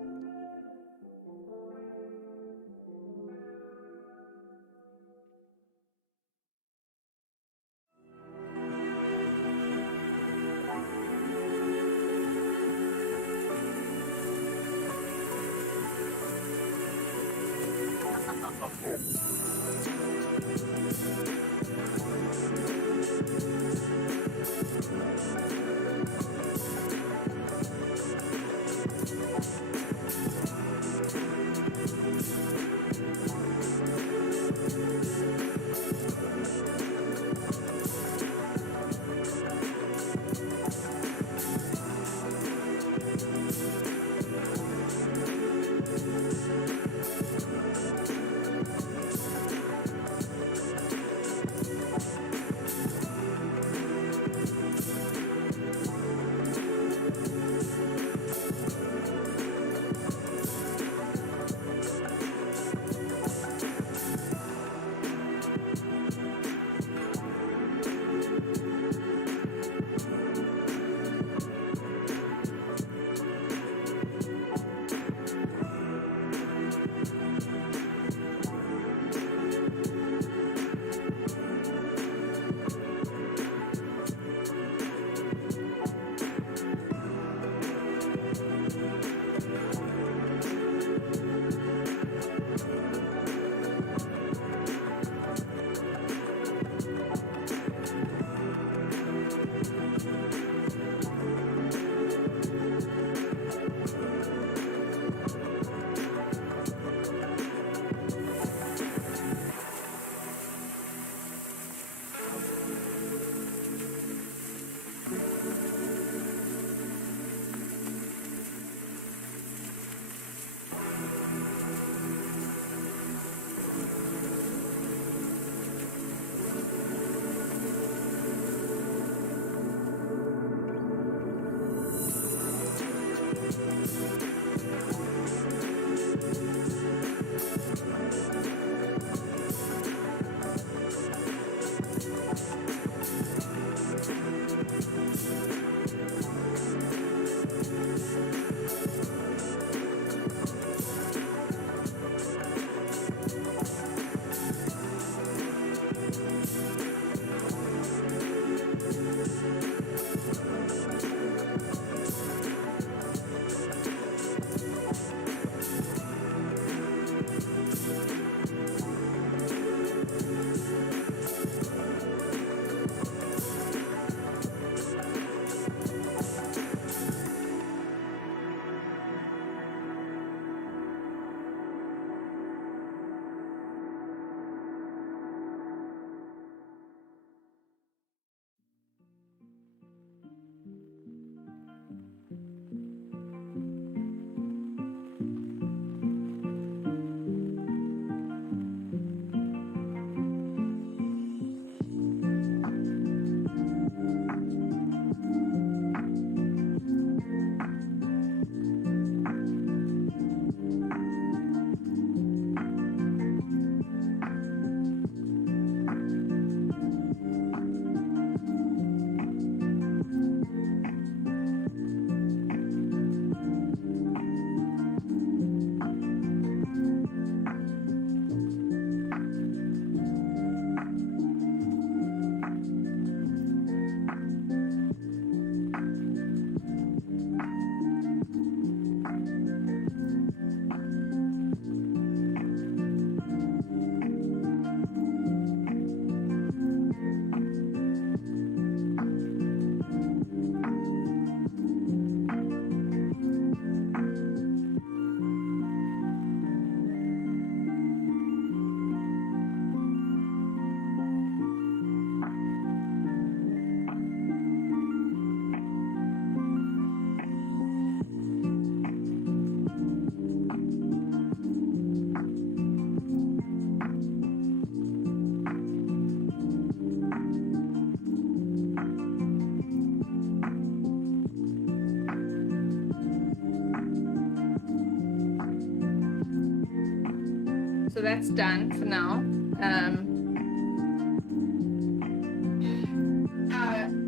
So that's done for now.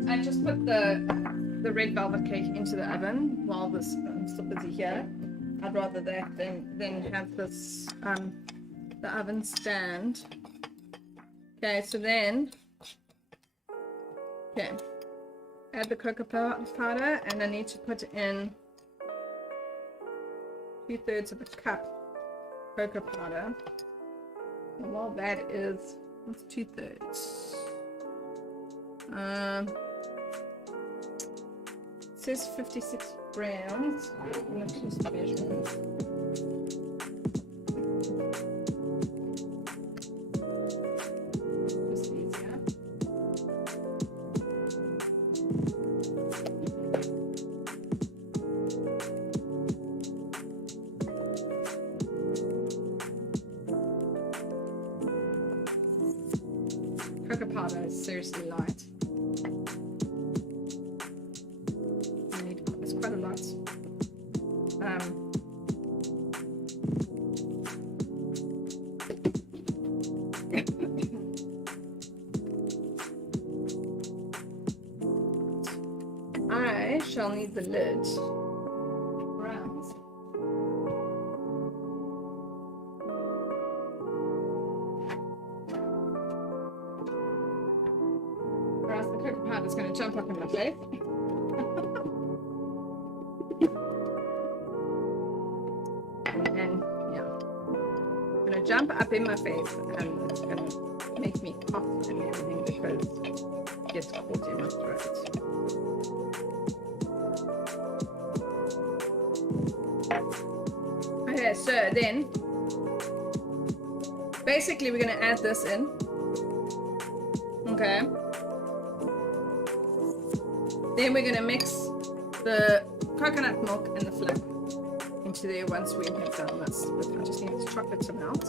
I just put the the red velvet cake into the oven while this I'm still busy here. I'd rather that than have this the oven stand. Okay, so then add the cocoa powder, and I need to put in 2/3 of a cup cocoa powder. And while that is, what's 2/3? It says 56 grams. Let's just measure it. Just easier. Cocoa powder is seriously light. It's quite a lot. I shall need the lid. Browns. Or else the cocoa powder is going to jump up in my face. And yeah, it's going to jump up in my face, and it's going to make me cough and everything because it gets caught in my throat. Okay, so then basically we're going to add this in. Okay. Then we're going to mix the coconut milk and the flour into there once we have done this. I just need this chocolate to melt.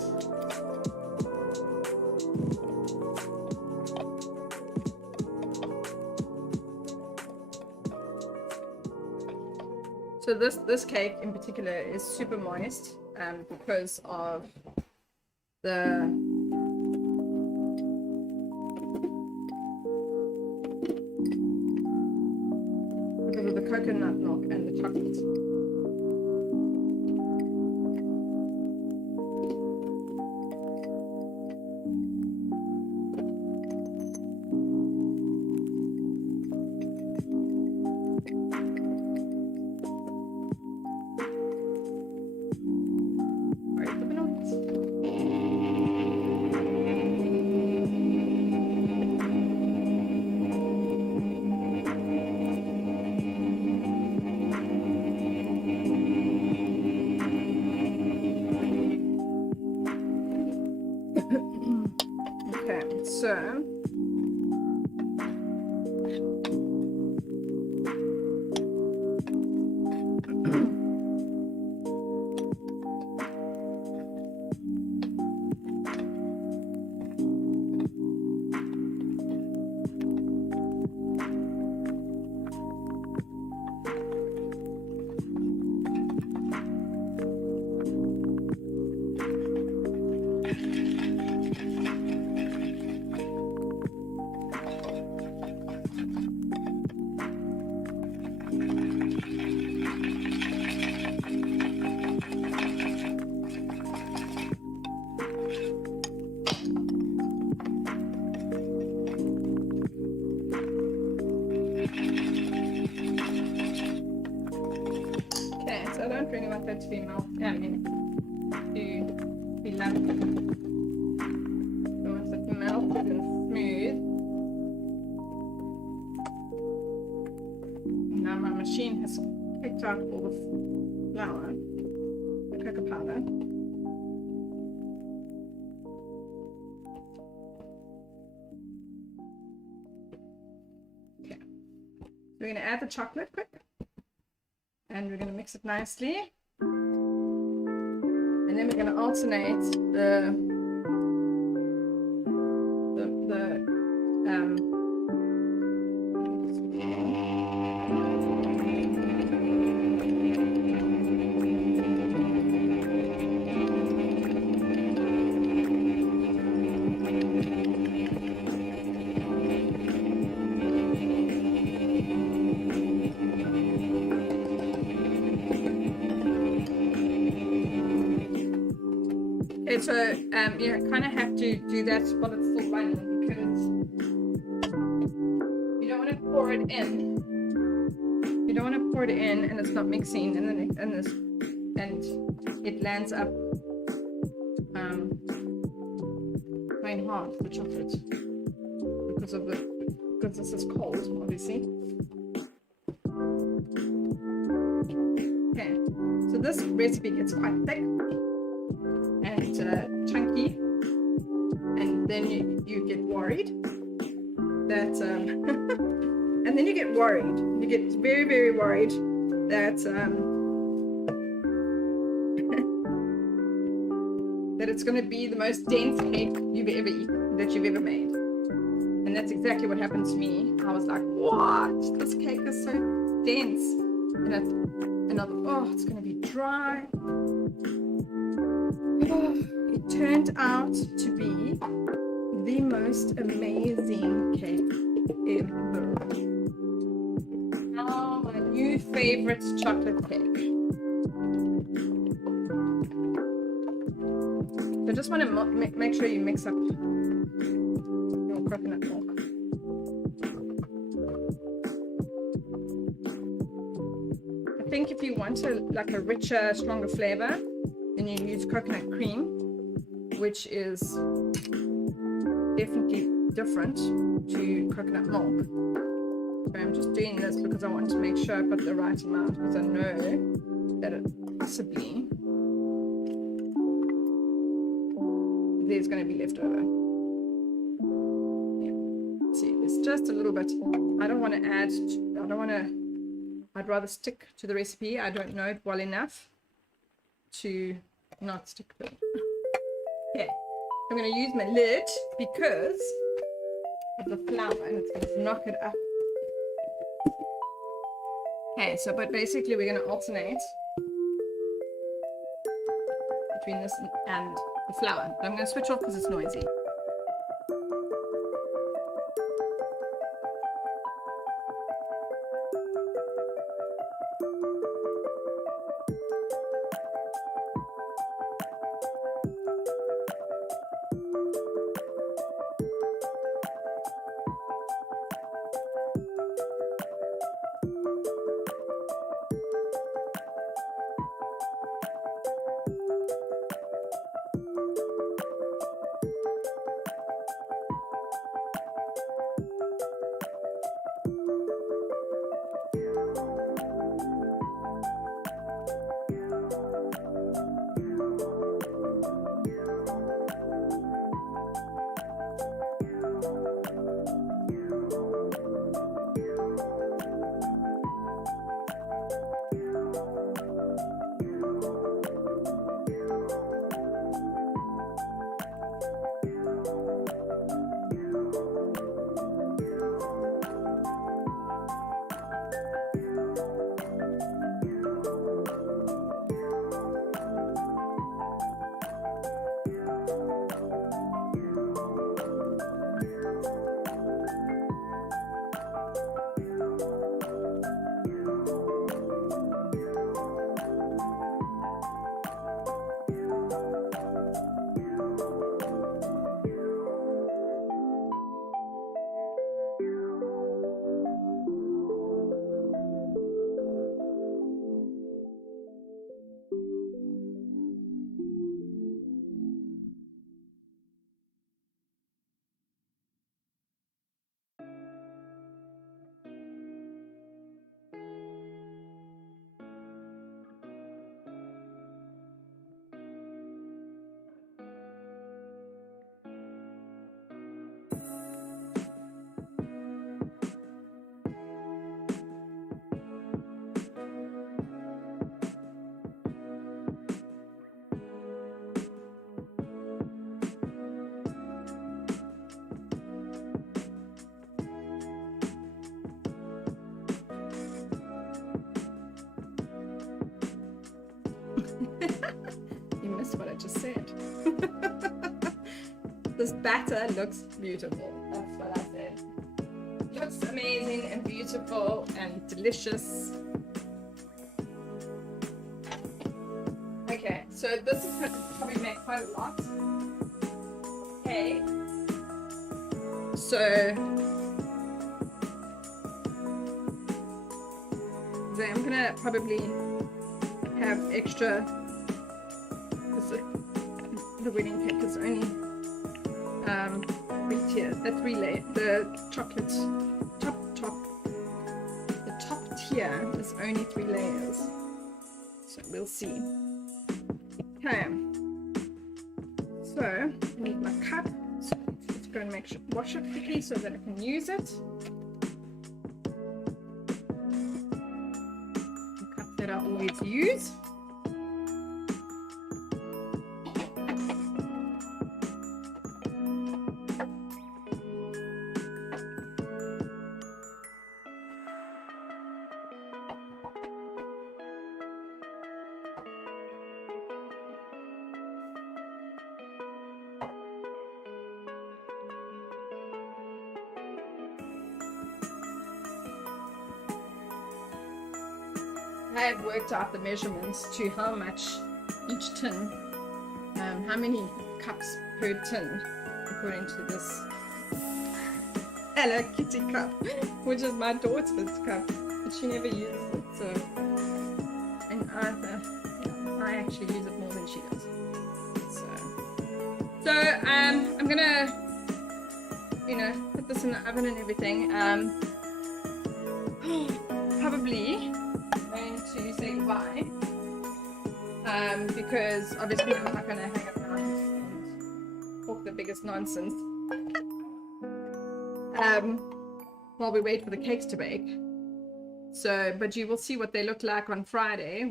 So this cake in particular is super moist because of the coconut milk and the chocolate. Okay, so I don't really want that to be melted. I mean, to be lumpy. So once it's melted and smooth, now my machine has picked out all the flour, the cocoa powder. Okay, we're going to add the chocolate quick. And we're going to mix it nicely. And then we're going to alternate the Okay, so you kind of have to do that while it's still running because you don't want to pour it in. You don't want to pour it in and it's not mixing, and then it lands up plain hard, the chocolate, because this is cold, obviously. Okay, so this recipe gets quite thick and chunky, and then you get worried that and then you get worried. You get very, very worried that that it's going to be the most dense cake you've ever eaten, that you've ever made. And that's exactly what happened to me. I was like, what? This cake is so dense. And I thought, oh, it's going to be dry. Oh, it turned out to be the most amazing cake ever. Now my new favorite chocolate cake. So just want to make sure you mix up your coconut milk. I think if you want a richer, stronger flavor, then you use coconut cream, which is definitely different to coconut milk. So I'm just doing this because I want to make sure I put the right amount, because I know that it possibly there's going to be left over. Yeah. See, it's just a little bit. I don't want to add. I'd rather stick to the recipe. I don't know it well enough to not stick to it. Okay, I'm going to use my lid because of the flour, and it's going to knock it up. Okay, so but basically we're going to alternate between this and the flour. But I'm going to switch off because it's noisy. You missed what I just said. This batter looks beautiful. That's what I said. Looks amazing and beautiful and delicious. Okay, So this is going to probably make quite a lot. Okay. So I'm gonna probably have extra. The wedding cake is only 3 tiers, 3 layers. The chocolate the top tier is only 3 layers. So we'll see. Okay. So I need my cup. So let's go and wash it quickly so that I can use it. The cup that I always use. I have worked out the measurements to how much each tin, how many cups per tin, according to this Hello Kitty cup, which is my daughter's cup, but she never uses it. So, and I actually use it more than she does. So I'm gonna, put this in the oven and everything. Probably going to say goodbye, because obviously I'm not going to hang around and talk the biggest nonsense while we wait for the cakes to bake. So, but you will see what they look like on Friday,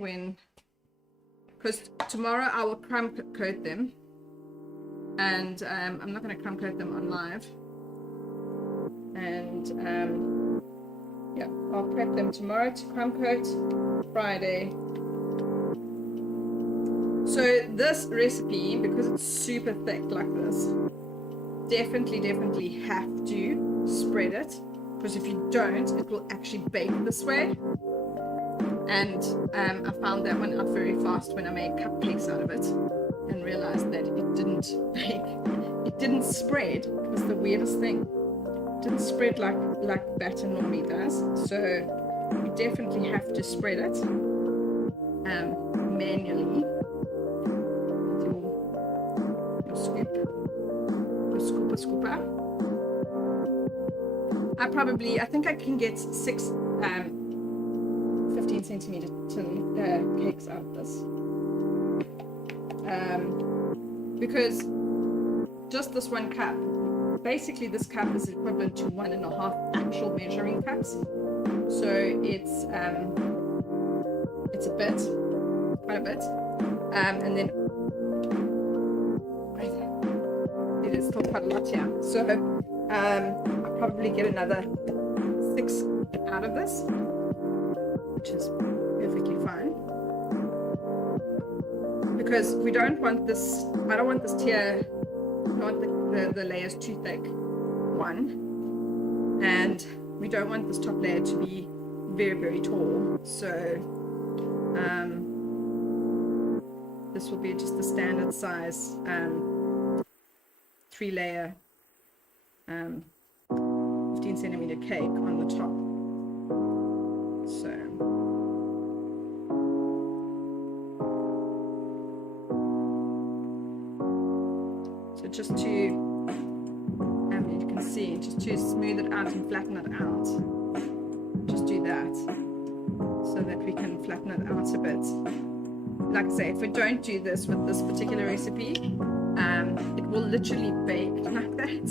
because tomorrow I will crumb coat them, and I'm not going to crumb coat them on live, and yeah, I'll prep them tomorrow to crumb coat Friday. So this recipe, because it's super thick like this, definitely have to spread it, because if you don't, it will actually bake this way. And I found that one out very fast when I made cupcakes out of it, and realized that it didn't bake. It didn't spread. It was the weirdest thing. Didn't spread like batter normally does. So you definitely have to spread it manually with your scooper. I think I can get 6 15 centimeter tin cakes out of this, because just this one cup, basically this cup is equivalent to 1.5 actual measuring cups. So it's quite a bit, and then it is still quite a lot here. So I'll probably get another 6 out of this, which is perfectly fine, because we don't want this. I don't want this tier. I don't want the layers too thick, one, and we don't want this top layer to be very tall. So this will be just the standard size 3-layer 15 centimeter cake on the top. So just to, you can see, just to smooth it out and flatten it out, just do that, so that we can flatten it out a bit. Like I say, if we don't do this with this particular recipe, it will literally bake like that.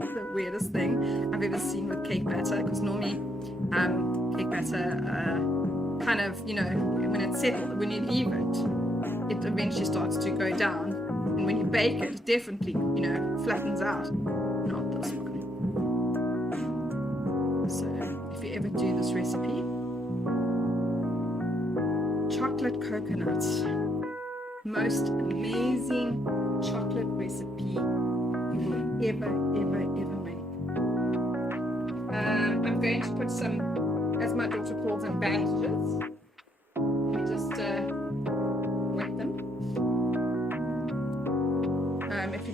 The weirdest thing I've ever seen with cake batter, because normally cake batter kind of, when it's settled, when you leave it, it eventually starts to go down. And when you bake it, it definitely, flattens out. Not this one. So if you ever do this recipe, chocolate coconut, most amazing chocolate recipe you will ever make. I'm going to put some, as my daughter calls them, bandages. Let me just wet them.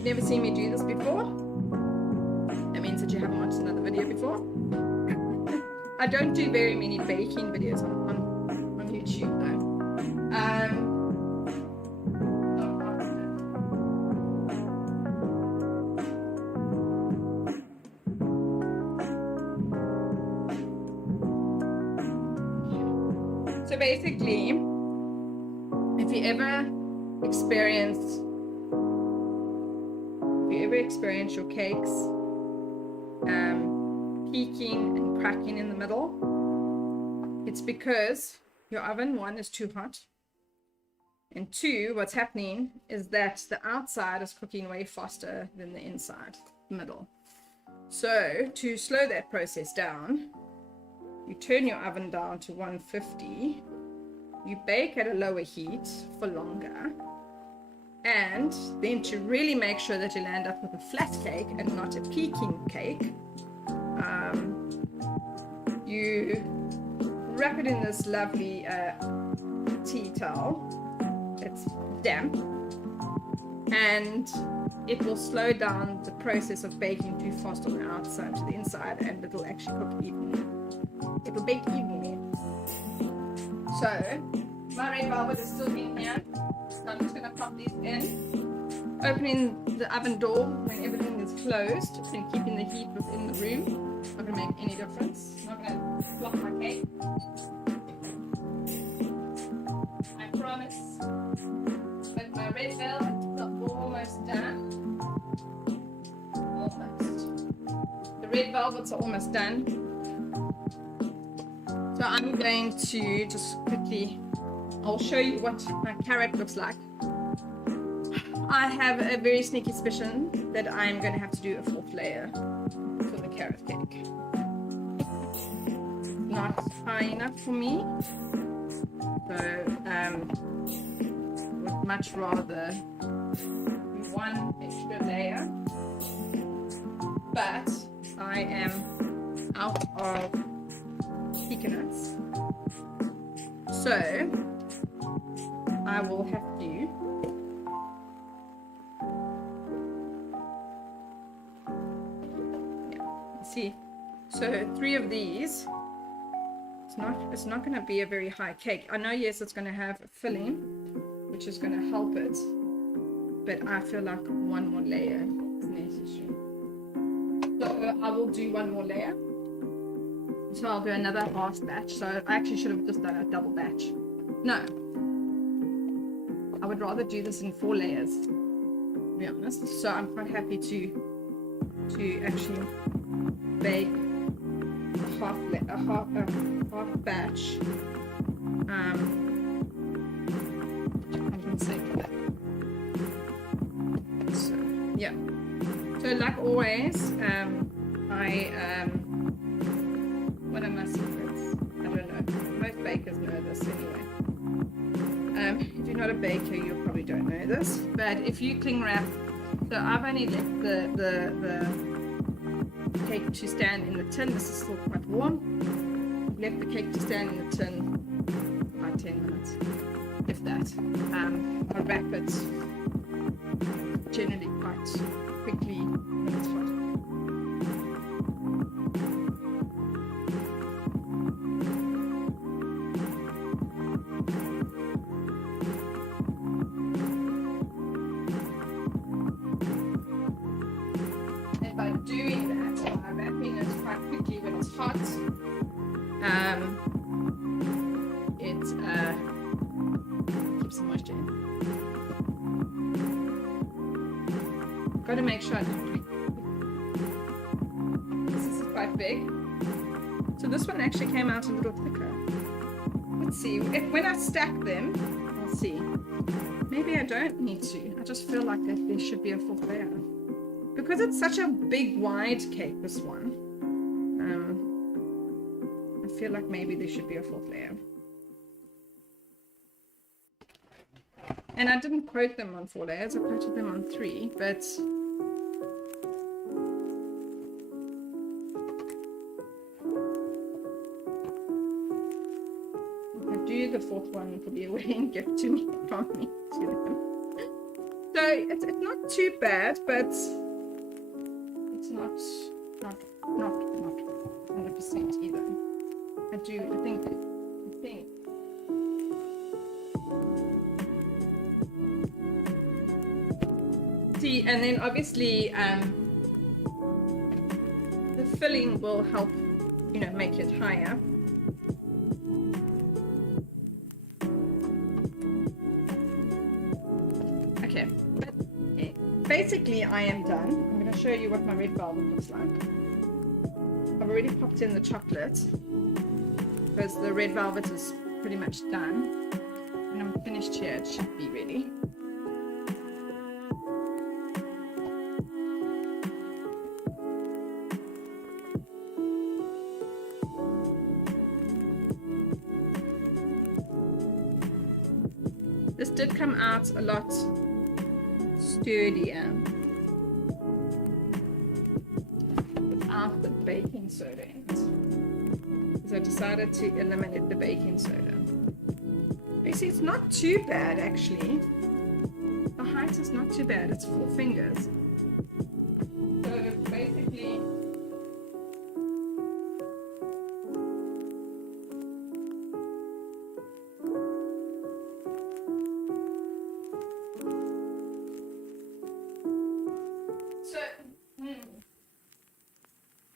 you've never seen me do this before, that means that you haven't watched another video before. I don't do very many baking videos on YouTube though. So basically, if you ever experience your cakes peaking and cracking in the middle, it's because your oven, one, is too hot, and two, what's happening is that the outside is cooking way faster than the inside, the middle. So to slow that process down, you turn your oven down to 150, you bake at a lower heat for longer, and then to really make sure that you land up with a flat cake and not a peaking cake, you wrap it in this lovely tea towel. It's damp, and it will slow down the process of baking too fast on the outside to the inside, and it'll actually cook evenly. It'll bake evenly. So my red velvet is still in here, so I'm just going to pop these in, opening the oven door when everything is closed and keeping the heat within the room. Not going to make any difference. Not going to flop my cake. I promise. But my red velvet is almost done. Almost. The red velvets are almost done. So I'm going to just quickly, I'll show you what my carrot looks like. I have a very sneaky suspicion that I'm going to have to do a fourth layer for the carrot cake. Not high enough for me, so would much rather do one extra layer, but I am out of pecans, so I will have to see. So 3 of these. It's not going to be a very high cake. I know, yes, it's going to have a filling, which is going to help it, but I feel like one more layer is necessary. So I will do one more layer. So I'll do another half batch. So I actually should have just done a double batch. No, I would rather do this in 4 layers, to be honest. So I'm quite happy to actually bake a half batch. I'm going to say that. So yeah. So like always, one of my secrets, I don't know, most bakers know this anyway. If you're not a baker, you probably don't know this, but if you cling wrap, so I've only left the cake to stand in the tin. This is still quite warm. Left the cake to stand in the tin for about 10 minutes, if that. I wrap it generally quite quickly when it's hot. And by doing that, by wrapping it quite quickly when it's hot, it keeps the moisture in. Got to make sure I don't. This is quite big, so this one actually came out a little thicker. Let's see, when I stack them, I'll see. Maybe I don't need to. I just feel like that there should be a fourth layer. Because it's such a big, wide cake, this one, I feel like maybe there should be a fourth layer. And I didn't quote them on 4 layers, I quoted them on 3, but if I do the fourth one, it'll be a wedding gift to me from me to them. So it's not too bad, but it's not 100% either. I think. See, and then obviously the filling will help, make it higher. Okay, but basically I am done. I'm going to show you what my red velvet looks like. I've already popped in the chocolate because the red velvet is pretty much done. And I'm finished here, it should be ready. This did come out a lot sturdier without the baking soda in it. So I decided to eliminate the baking soda. Basically, it's not too bad actually. The height is not too bad, it's 4 fingers. So basically,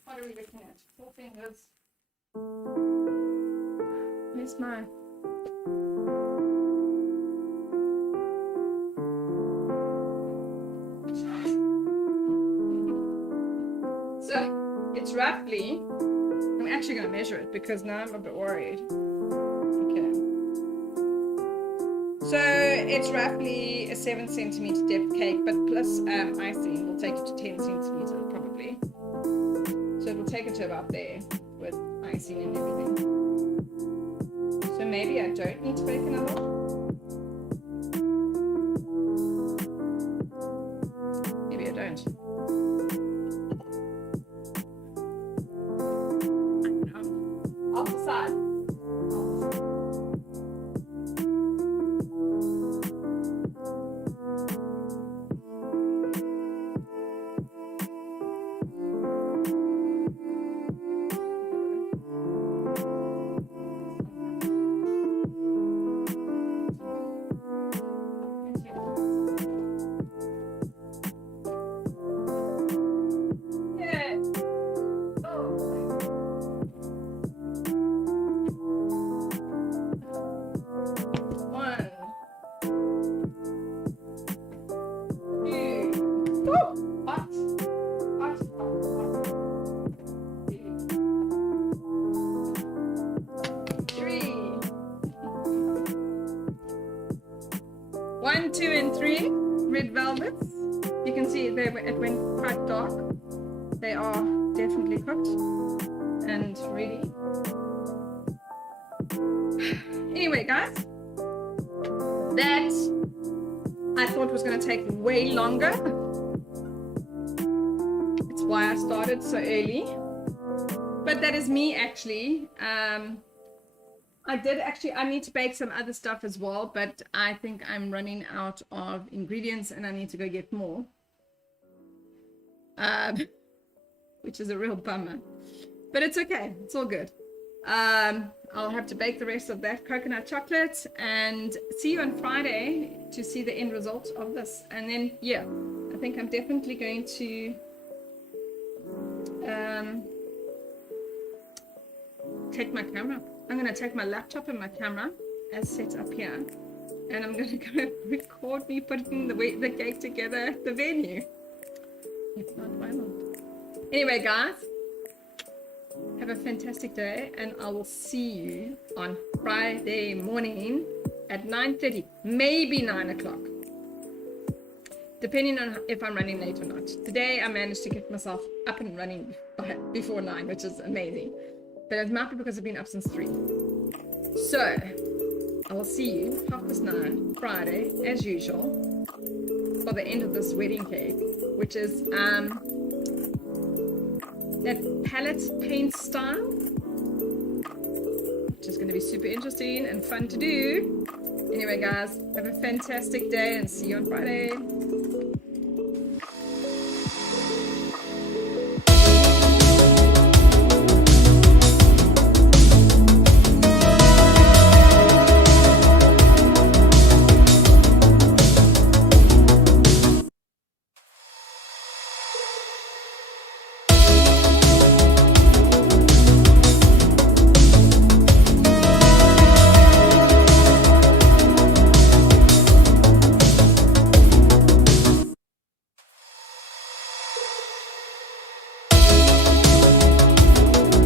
what are we looking at? 4 fingers. Where's my... So it's roughly... I'm actually going to measure it because now I'm a bit worried. Okay. So it's roughly a 7 centimeter depth cake, but plus icing will take it to 10 centimeters probably. So it will take it to about there with icing and everything. So maybe I don't need to bake another one. Maybe I don't. I'll decide. One, two, and three red velvets. You can see it went quite dark. They are definitely cooked and ready. Anyway, guys, that I thought was going to take way longer. It's why I started so early. But that is me actually. I need to bake some other stuff as well, but I think I'm running out of ingredients and I need to go get more. Which is a real bummer. But it's okay. It's all good. I'll have to bake the rest of that coconut chocolate and see you on Friday to see the end result of this. And then, yeah, I think I'm definitely going to take my camera. I'm going to take my laptop and my camera as set up here, and I'm going to go record me putting the cake together at the venue. It's not viral. Anyway, guys, have a fantastic day, and I will see you on Friday morning at 9:30, maybe 9 o'clock, depending on if I'm running late or not. Today, I managed to get myself up and running before 9, which is amazing. But it might be because I've been up since 3. So, I will see you 9:30 Friday, as usual, for the end of this wedding cake, which is that palette paint style, which is going going to be super interesting and fun to do. Anyway, guys, have a fantastic day and see you on Friday.